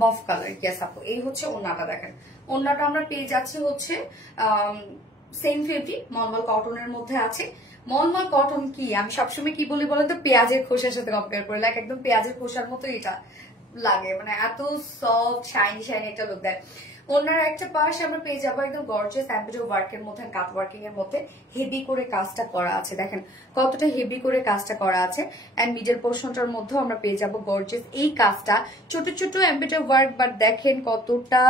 মফ কালার। ইয়েস আপু, এই হচ্ছে ওড়নাটা। দেখেন ওড়নাটা আমরা পেয়ে যাচ্ছি হচ্ছে সেম ফেব্রিক মলমল কটনের মধ্যে আছে। মলমল কটন কি আমি সবসময় কি বলি বলেন তো, পেঁয়াজের খোসার সাথে কম্পেয়ার করে, লাইক একদম পেঁয়াজের খোসার মতো এটা লাগে, মানে এত সফট শাইনি শাইনি একটা লুক দেয়। ওনার একটা পাশ আমরা পেয়ে যাবো একদম গর্জিয়াস এমব্রয়ডারি ওয়ার্কের মধ্যে, কাট ওয়ার্কিং এর মধ্যে হেভি করে কাজটা করা আছে। দেখেন কতটা হেভি করে কাজটা করা আছে। এন্ড মিডল পোর্শনটার মধ্যেও আমরা পেয়ে যাবো গর্জিয়াস এই কাজটা, ছোট ছোট এমব্রয়ডারি ওয়ার্ক, বাট দেখেন কতটা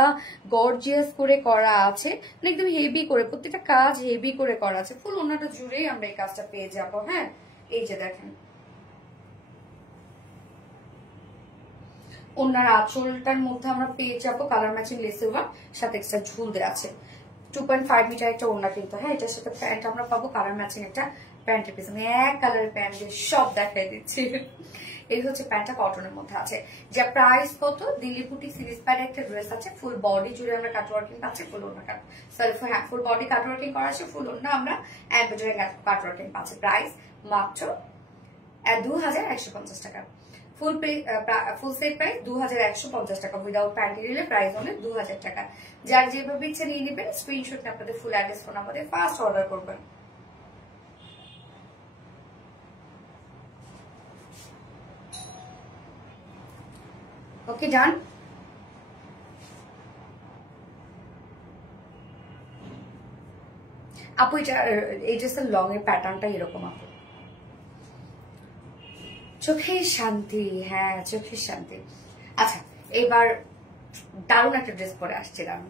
গর্জিয়াস করে করা আছে, মানে একদম হেভি করে প্রত্যেকটা কাজ হেভি করে করা আছে। ফুল ওনাটা জুড়েই আমরা এই কাজটা পেয়ে যাবো। হ্যাঁ এই যে দেখেন ওনার আঁচলটার মধ্যে আমরা পেয়ে যাবো কালার ম্যাচিং লেস ওয়ার্ক, সাথে এক্সট্রা ঝুল দেওয়া আছে। 2.5 মিটার একটা ওড়না কিন্তু, হ্যাঁ এটার সাথে প্যান্ট আমরা পাবো কালার ম্যাচিং একটা প্যান্টের পিস। আমি এক কালারের প্যান্ট দিয়ে সব দেখাই দিচ্ছি। এই হচ্ছে প্যান্টটা কটনের মধ্যে আছে। যা প্রাইস কত, দিল্লি বুটিক সিরিজ প্যান্ট একটা ড্রেস আছে, ফুল বডি জুড়ে আমরা কাট ওয়ার্কিং পাচ্ছি, ফুল ওড়না কাট সরি হ্যাঁ ফুল বডি কাট ওয়ার্কিং করা আছে, ফুল ওড়না আমরা এমব্রয়ডারি কাট ওয়ার্কিং পাচ্ছি। প্রাইস মাত্র 2150 টাকা। ফুল সেট প্রাইস 2150 টাকা, উইদাউট প্যান্টি নিলে প্রাইস হলে 2000 টাকা। যার যেভাবে ইচ্ছে নিয়ে নেবেন, স্ক্রিনশট আপনাদের ফুল অ্যাড্রেস ফোন নাম্বারে ফার্স্ট অর্ডার করবেন। ওকে ডান। আপু এটা এই ড্রেসের লং এর প্যাটার্নটা এরকম আপু, চোখের শান্তি, হ্যাঁ চোখের শান্তি। আচ্ছা এবার দারুণ একটা ড্রেস পরে আসছিলাম,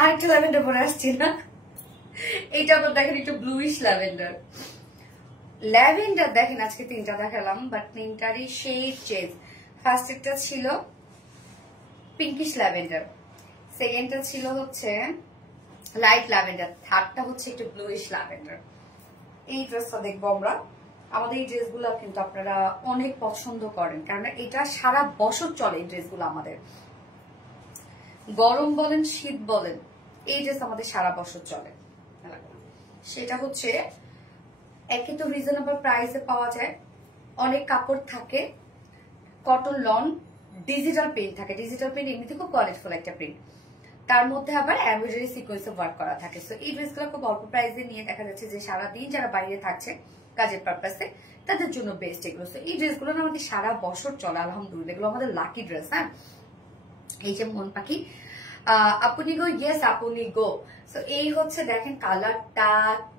আরেকটা ল্যাভেন্ডার পরে আসছি না, এইটা আবার দেখেন একটু ব্লুইশ ল্যাভেন্ডার। ল্যাভেন্ডার দেখেন আজকে 3টা দেখালাম, বাট 3টারই শেড চেঞ্জ। ফার্স্ট একটা ছিল পিঙ্কিশ ল্যাভেন্ডার, সেকেন্ডটা ছিল হচ্ছে লাইট ল্যাভেন্ডার, থার্ডটা হচ্ছে একটু ব্লুইশ ল্যাভেন্ডার। এই ড্রেসটা দেখবো আমরা। আমাদের এই ড্রেসগুলো কিন্তু আপনারা অনেক পছন্দ করেন, কারণ এটা সারা বছর চলে এই ড্রেসগুলো আমাদের, গরম বলেন শীত বলেন এই ড্রেস আমাদের সারা বছর চলে। সেটা হচ্ছে একে তো রিজনেবল প্রাইসে পাওয়া যায়, অনেক কাপড় থাকে, কটন লন, ডিজিটাল প্রিন্ট থাকে। ডিজিটাল প্রিন্ট এমনিতে খুব কোয়ালিটিফুল একটা প্রিন্ট, তার মধ্যে আবার এমব্রয়ডারি সিকোয়েন্সে ওয়ার্ক করা থাকে। সো এই ড্রেসগুলো খুব অল্প প্রাইসে নিয়ে দেখা যাচ্ছে যে সারাদিন যারা বাইরে থাকছে কাজের পারপাসে তাদের জন্য বেস্ট এগুলো। সো এই ড্রেসগুলো আমাদের সারা বছর চলে আলহামদুলিল্লাহ, এগুলো আমাদের লাকি ড্রেস। হ্যাঁ এই যে মন পাখি আপনি গো, ইয়েস আপনি গো। সো এই হচ্ছে দেখেন কালারটা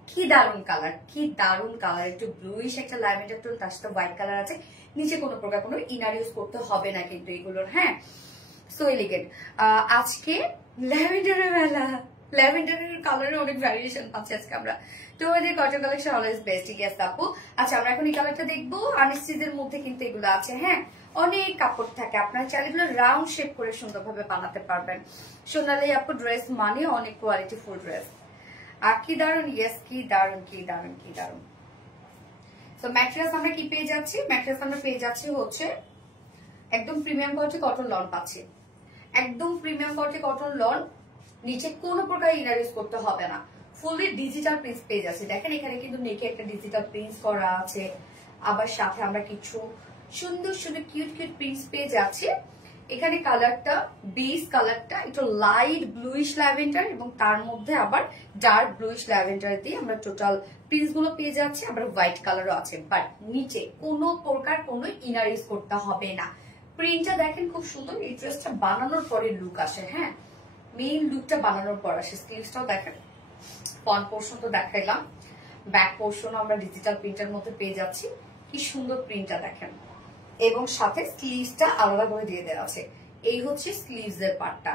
কি দারুন কালার, কি দারুন কালার, একটু ব্লুইশ একটা ল্যাভেন্ডার টোন, তার সাথে হোয়াইট কালার আছে। নিচে কোনো প্রকার কোনো ইনার ইউজ করতে হবে না কিন্তু এগুলোর। হ্যাঁ সো এলিগেন্ট। আজকে ল্যাভেন্ডারের মেলা, ল্যাভেন্ডারের কালারের অনেক ভ্যারিয়েশন পাচ্ছি আজকে আমরা। তো ওদের cotton collection always best. Yes আপু। আচ্ছা আমরা এখন এই কালারটা দেখবো, আনস্টিচের মধ্যে কিন্তু এগুলো আছে। হ্যাঁ অনেক কাপড় থাকে, আপনার চাইলে এগুলো রাউন্ড শেপ করে সুন্দরভাবে বানাতে পারবেন। সোনালী আপু ড্রেস মানে অনেক কোয়ালিটি ফুল ড্রেস। আর কি দারুন, ইয়েস কি দারুন কি দারুন কি দারুন। তো ম্যাটেরিয়ালস আমরা কি পেয়ে যাচ্ছি, ম্যাটেরিয়ালস আমরা পেয়ে যাচ্ছি হচ্ছে একদম প্রিমিয়াম কোয়ালিটি কটন লন পাচ্ছি, একদম প্রিমিয়াম কোয়ালিটি কটন লন, নিচে কোনো প্রকার ইনার ইউজ করতে হবে না, ফুললি ডিজিটাল প্রিন্ট পেয়ে যাচ্ছে। দেখেন এখানে কিন্তু নেকে একটা ডিজিটাল প্রিন্ট করা আছে, আবার সাথে আমরা কিছু সুন্দর সুন্দর কিউট কিউট প্রিন্টস পেয়ে যাচ্ছি। এখানে কালারটা বেস কালারটা একটু লাইট ব্লুইশ ল্যাভেন্ডার এবং তার মধ্যে আবার ডার্ক ব্লুইশ ল্যাভেন্ডার দিয়ে আমরা টোটাল প্রিন্টস গুলো পেয়ে যাচ্ছি। আবার হোয়াইট কালারও আছে, বাট নিচে কোনো প্রকার কোনো ইনার ইউজ করতে হবে না। প্রিন্টটা দেখেন খুব সুন্দর, এই ড্রেসটা বানানোর পরে লুক আসে, হ্যাঁ মেইন লুকটা বানানোর পর আসে। স্লিভসটাও দেখেন, ফ্রন্ট পোর্শন তো দেখাইলাম, ব্যাক পোর্শন আমরা ডিজিটাল প্রিন্টের মধ্যে পেয়ে যাচ্ছি। কি সুন্দর প্রিন্টটা দেখেন, এবং সাথে স্লিভসটা আলাদা করে দিয়ে দেওয়া আছে। এই হচ্ছে স্লিভস এর পার্টটা।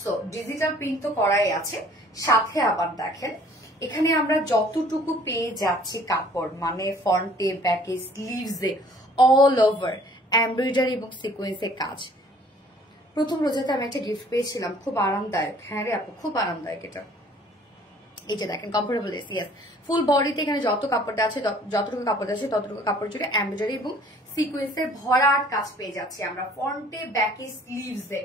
সো ডিজিটাল প্রিন্ট তো করাই আছে, সাথে আবার দেখেন এখানে আমরা যতটুকু পেয়ে যাচ্ছি কাপড়, মানে ফ্রন্টে ব্যাকে স্লিভসে অল ওভার এমব্রয়ডারি এবং সিকোয়েন্সের কাজ। প্রথম রোজাতে আমি একটা গিফট পেয়েছিলাম, খুব আরামদায়ক। হ্যাঁ রে আপু খুব আরামদায়ক এটা। এই যে দেখেন কমফোর্টেবল এসি, ইয়েস ফুল বডিতে এখানে যত কাপড়টা আছে, যতটুকু কাপড় আছে ততটুকু কাপড় জুড়ে এমব্রয়ডারি এবং সিকোয়েন্সের ভরাট কাজ পেয়ে যাচ্ছি আমরা ফ্রন্টে ব্যাকে স্লিভসে।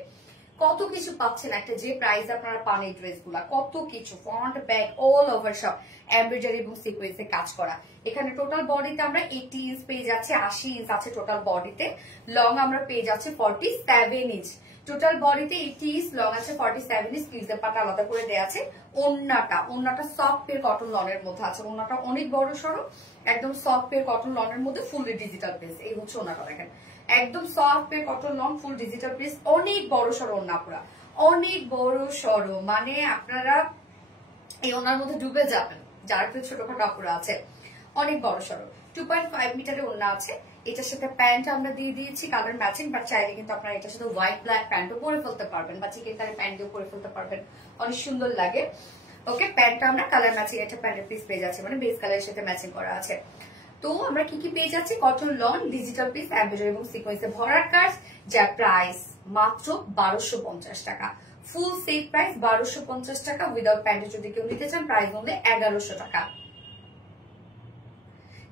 কত কিছু পাচ্ছেন একটা যে প্রাইস আপনারা পান এই ড্রেস গুলা, কত কিছু ফ্রন্ট ব্যাক অল ওভার সব এমব্রয়ডারি এবং সিকোয়েন্সে কাজ করা। এখানে টোটাল বডিতে আমরা 80 ইঞ্চ পেয়ে যাচ্ছি, 80 ইঞ্চ আছে টোটাল বডিতে। লং আমরা পেয়ে যাচ্ছি 47 ইঞ্চ, টোটাল বডিতে 80 ইঞ্চ লং আছে, 47 ইঞ্চ স্লিভসের পাটা আলাদা করে দেওয়া আছে। ওন্নাটা সফট পের কটন লনের মধ্যে আছে, ওন্নাটা অনেক বড় সড়ো, একদম সফট পের কটন লনের মধ্যে ফুল ডিজিটাল প্রিন্ট। এই হচ্ছে ওন্নাটা দেখেন, একদম সফট পের cotton loan full digital print, অনেক বড় সড়ো ওন্না, পুরা অনেক বড় সড়ো, মানে আপনারা এই ওনার মধ্যে ডুবে যাবেন যার একটু ছোটখাটো কাপড় আছে। অনেক বড় সড়ো 2.5 মিটারের ওন্না আছে। এটার সাথে প্যান্ট আমরা দিয়ে দিয়েছি কালার ম্যাচিং, বাট চাইলে কিন্তু আপনারা এটার সাথে হোয়াইট ব্ল্যাক প্যান্টও পরে ফেলতে পারবেন, বা চিকেন কারি প্যান্ট দিয়েও পরে ফেলতে পারবেন, অনেক সুন্দর লাগে। ওকে, প্যান্টটা আমরা কালার ম্যাচিং একটা প্যান্টের পিস পেয়ে যাচ্ছি, মানে বেস কালারের সাথে ম্যাচিং করা আছে। তো আমরা কি কি পেয়ে যাচ্ছি, cotton loan digital piece embroidery এবং সিকোয়েন্সে ভরাট কাজ, যার প্রাইস মাত্র 1250 টাকা। ফুল সেট প্রাইস 1250 টাকা। উইদাউট প্যান্টে যদি কেউ নিতে চান প্রাইস মধ্যে 1100 টাকা।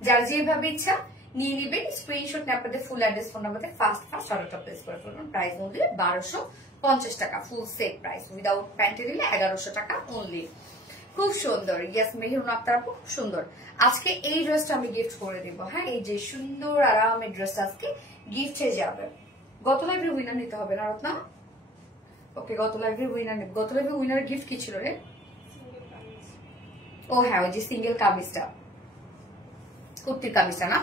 যার যেভাবে ইচ্ছা নিয়ে নেবেন, স্ক্রিনশট নিয়ে আপনাদের ফুল অ্যাড্রেস ফোন নাম্বারে ফার্স্ট অর্ডারটা প্লেস করে ফেলবেন। প্রাইস মধ্যে 1250 টাকা ফুল সেট প্রাইস, উইদাউট প্যান্টে নিলে 1100 টাকা অনলি। খুব সুন্দর, ইয়েস মেহেরুন আক্তার আপু খুব সুন্দর। আজকে এই ড্রেসটা আমি গিফট করে দিব, হ্যাঁ এই যে সুন্দর আরামের ড্রেসটা আজকে গিফটে যাবে। গত লাইভে উইনার নিতে হবে না রত্না? ওকে, গত লাইভে উইনার নেব। গত লাইভে উইনারের গিফট কি ছিল রে? ও হ্যাঁ, ওই যে সিঙ্গেল কামিজটা, কুর্তির কামিজটা না?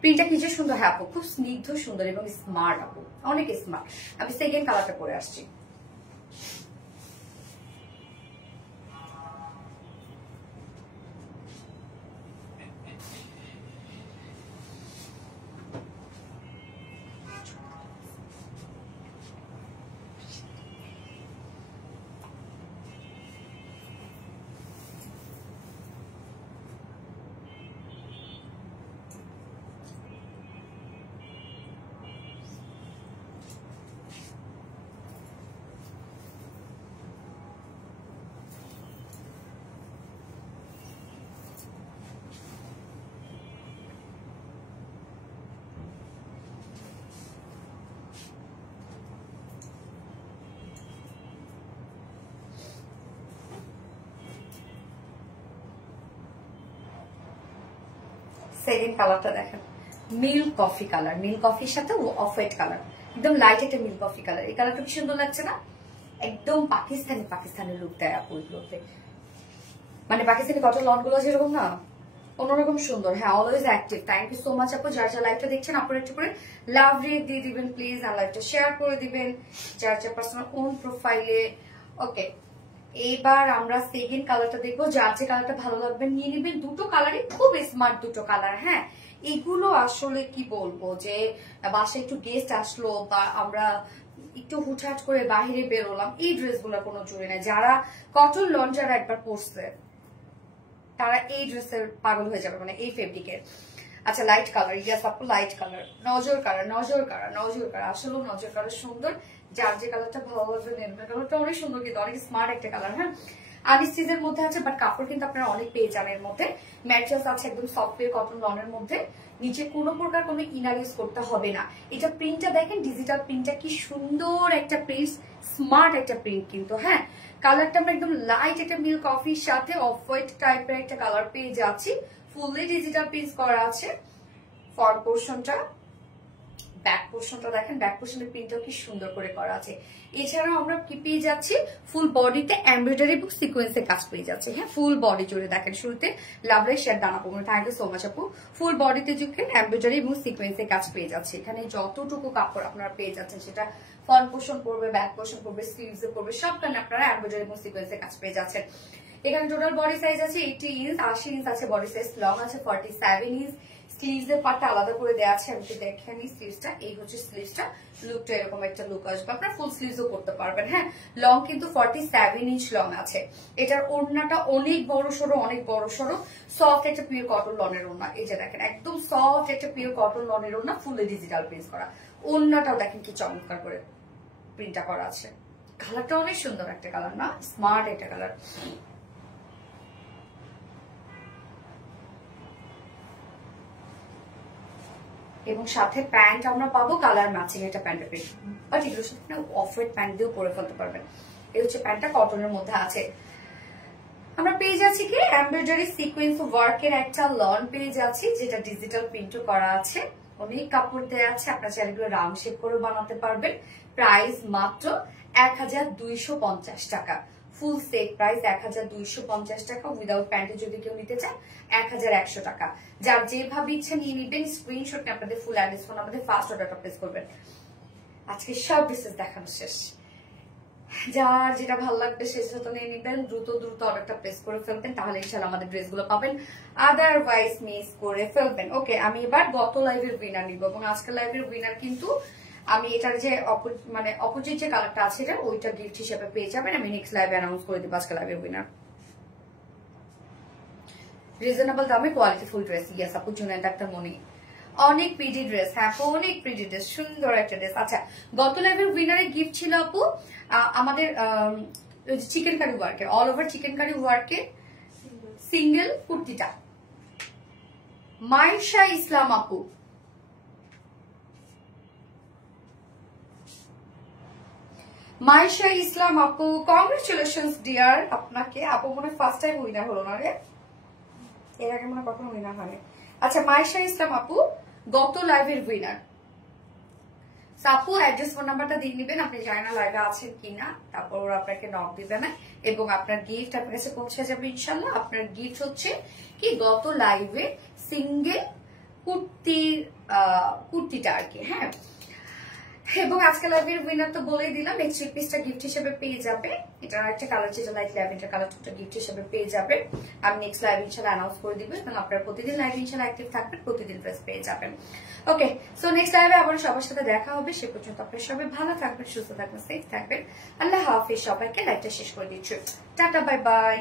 প্রিন্টটা কি যে সুন্দর, হ্যাঁ আপু খুব স্নিগ্ধ সুন্দর এবং স্মার্ট আপু, অনেক স্মার্ট। আমি সেকেন্ড কালারটা পরে আসছি। সেকেন্ড কালারটা দেখেন, মিল কফি কালার, মিল কফির সাথে অফ হোয়াইট কালার, একদম লাইট একটা মিল কফি কালার। এই কালারটা কি সুন্দর লাগছে না? একদম পাকিস্তানি লুক দেয় আপু এগুলোতে, মানে পাকিস্তানি কটন লন গুলো যেরকম না, অন্যরকম সুন্দর। হ্যাঁ always active. Thank you so much আপু। যার যা লাইভটা দেখছেন আপনারা একটু করে লাভ রেট দিয়ে দিবেন প্লিজ, আর লাইভটা শেয়ার করে দিবেন যার যা পার্সোনাল ওন প্রোফাইলে। ওকে, এবার আমরা সেকেন্ড কালারটা দেখবো, যার যে কালারটা ভালো লাগবে নিয়ে নেবেন। দুটো কালারই খুব স্মার্ট দুটো কালার। হ্যাঁ এগুলো আসলে কি বলবো, যে বাসায় একটু গেস্ট আসলো বা আমরা একটু হুটহাট করে বাহিরে বেরোলাম, এই ড্রেসগুলো কোনো জুড়ে নাই। যারা কটন লন যারা একবার পরছে তারা এই ড্রেসের পাগল হয়ে যাবে, মানে এই ফেব্রিকের। আচ্ছা লাইট কালার, ইয়াস আপু লাইট কালার, নজর কালার, নজর কালার, নজর কালার, আসলে নজর কালার সুন্দর, যার যে কালারটা ভালো লাগবে নেন। কালারটা অনেক সুন্দর, কিন্তু অনেক স্মার্ট একটা কালার। হ্যাঁ আনস্টিচের মধ্যে আছে, বাট কাপড় কিন্তু আপনারা অনেক পেয়ে যান এর মধ্যে। ম্যাটেরিয়ালস আছে একদম সফটওয়্যার কটন লনের মধ্যে, নিচে কোনো প্রকার কোনো ইনার ইউজ করতে হবে না। এটা প্রিন্টটা দেখেন, ডিজিটাল প্রিন্টটা কি সুন্দর একটা প্রিন্ট, স্মার্ট একটা প্রিন্ট কিন্তু। হ্যাঁ কালারটা আমরা একদম লাইট একটা মিল্ক কফির সাথে অফ হোয়াইট টাইপের একটা কালার পেয়ে যাচ্ছি। ফুললি ডিজিটাল প্রিন্ট করা আছে। ফ্রন্ট পোর্শনটা, ব্যাক পোর্শনটা দেখেন, ব্যাক পোর্শনের প্রিন্টটাও কি সুন্দর করে করা আছে। এছাড়াও আমরা কি পেয়ে যাচ্ছি, ফুল বডিতে এমব্রয়ডারি এবং সিকোয়েন্সের কাজ পেয়ে যাচ্ছে। হ্যাঁ ফুল বডি জুড়ে দেখেন, শুরুতে লাভলি শেড দানা পড়বে, থ্যাংক ইউ সো মাচ আপু। ফুল বডিতে যুক্ত এমব্রয়ডারি এবং সিকোয়েন্সের কাজ পেয়ে যাচ্ছে। এখানে যতটুকু কাপড় আপনারা পেয়ে যাচ্ছেন, সেটা ফ্রন্ট পোর্শন পড়বে, ব্যাক পোর্শন পড়বে, স্লিভস পড়বে, সবখানে আপনারা এমব্রয়ডারি এবং সিকোয়েন্সের কাজ পেয়ে যাচ্ছেন। এখানে টোটাল বডি সাইজ আছে 80 ইঞ্চ, 80 ইঞ্চ আছে বডি সাইজ, লং আছে 47 ইঞ্চ। স্লিভস এর পার্টটা আলাদা করে দেওয়া আছে, আমি দেখে নিই স্লিভসটা। এই হচ্ছে স্লিভসটা, লুকটা এরকম একটা লুক আসবে, আপনারা ফুল স্লিভসও করতে পারবেন। হ্যাঁ লং কিন্তু 47 ইঞ্চ লং আছে। এটার ওড়নাটা অনেক বড় সড়ো, অনেক বড় সড়ো, সফট একটা পিওর কটন লনের ওড়না। এই যে দেখেন একদম সফট একটা পিওর কটন লনের ওড়না, ফুলে ডিজিটাল প্রিন্ট করা। ওড়নাটাও দেখেন কি চমৎকার করে প্রিন্টটা করা আছে। কালারটা অনেক সুন্দর একটা কালার না, স্মার্ট একটা কালার। এবং সাথে প্যান্ট আমরা পাবো কালার ম্যাচিং একটা প্যান্টের প্রিন্ট, বাট এগুলোর সাথে অফ হোয়াইট প্যান্ট দিয়েও পরে ফেলতে পারবেন। এই হচ্ছে প্যান্টটা কটনের মধ্যে আছে। আমরা পেয়ে যাচ্ছি কি এমব্রয়ডারি সিকোয়েন্স ওয়ার্কের একটা লন পেয়ে যাচ্ছি, যেটা ডিজিটাল প্রিন্টও করা আছে। অনেক কাপড় দেওয়া আছে, আপনার চাইলে এগুলো রাউন্ড শেপ করে বানাতে পারবেন। প্রাইস মাত্র 1250 টাকা। ফুল সেট প্রাইস 1250 টাকা। উইদাউট প্যান্টে যদি কেউ নিতে চায় 1100 টাকা। যার যেভাবে ইচ্ছা নিয়ে নিবেন, স্ক্রিনশট নিয়ে আপনাদের ফুল অ্যাড্রেস ফোন আমাদের ফার্স্ট অর্ডারটা প্লেস করবেন। আজকে সব ড্রেসেস দেখানো শেষ, যার যেটা ভালো লাগবে সেটা তো নিয়ে নিবেন, দ্রুত দ্রুত অর্ডারটা প্লেস করে ফেলবেন, তাহলে ইনশাআল্লাহ আমাদের ড্রেসগুলো পাবেন, আদারওয়াইজ মিস করে ফেলবেন। ওকে আমি এবার গত লাইভের উইনার নিব, এবং আজকের লাইভের উইনার কিন্তু আমি এটার যে মানে অপোজিট যে কালারটা আছে এটা, ওইটা গিফট হিসেবে পেয়ে যাবেন। আমি নেক্সট লাইভে অ্যানাউন্স করে দিব আজকের লাইভের উইনার। রিজনেবল দামে কোয়ালিটি ফুল ড্রেস, ইয়েস আপু জুনায়েদ আক্তার মনি। অনেক প্রিটি ড্রেস, হ্যাঁ অনেক প্রিটি ড্রেস, সুন্দর একটা ড্রেস। আচ্ছা গত লাইভের উইনারের গিফট ছিল আপু আমাদের চিকেন কারি ওয়ার্কে, অল ওভার চিকেন কারি ওয়ার্কে সিঙ্গেল কুর্তিটা। মাইশা ইসলাম আপু, মাইশা ইসলাম আপু কংগ্রেচুলেশনস ডিয়ার আপনাকে। আপু মনে ফার্স্ট টাইম উইনার হলো না রে, এর আগে মনে কখনো উইনার হয়নি। আচ্ছা মাইশা ইসলাম আপু গত লাইভের উইনার। আপু অ্যাড্রেস ফোন নাম্বারটা দিয়ে নিবেন, আপনি জানেন না লাইভে আছেন কিনা, তারপর ওরা আপনাকে নক দিবে না, এবং আপনার গিফট আপনার কাছে পৌঁছে যাবে ইনশাল্লাহ। আপনার গিফট হচ্ছে কি গত লাইভে সিঙ্গেল কুর্তিটা আর কি। হ্যাঁ এবং আজকে লাইভের উইনার তো বলেই দিলাম, এই থ্রি পিসটা গিফট হিসেবে পেয়ে যাবে। এটার একটা কালার যেটা লাইট ল্যাভেন্ডার কালারটা গিফট হিসেবে পেয়ে যাবে। আমি নেক্সট লাইভ ইনশাআল্লাহ অ্যানাউন্স করে দিব, এবং আপনারা প্রতিদিন লাইভ ইনশাআল্লাহ অ্যাক্টিভ থাকবেন, প্রতিদিন ড্রেস পেয়ে যাবেন। ওকে সো নেক্সট লাইভে আবার সবার সাথে দেখা হবে। সে পর্যন্ত আপনারা সবাই ভালো থাকবেন, সুস্থ থাকবেন, সেফ থাকবেন। আল্লাহ হাফেজ। সবাইকে লাইভটা শেষ করে দিচ্ছি, টাটা বাই বাই।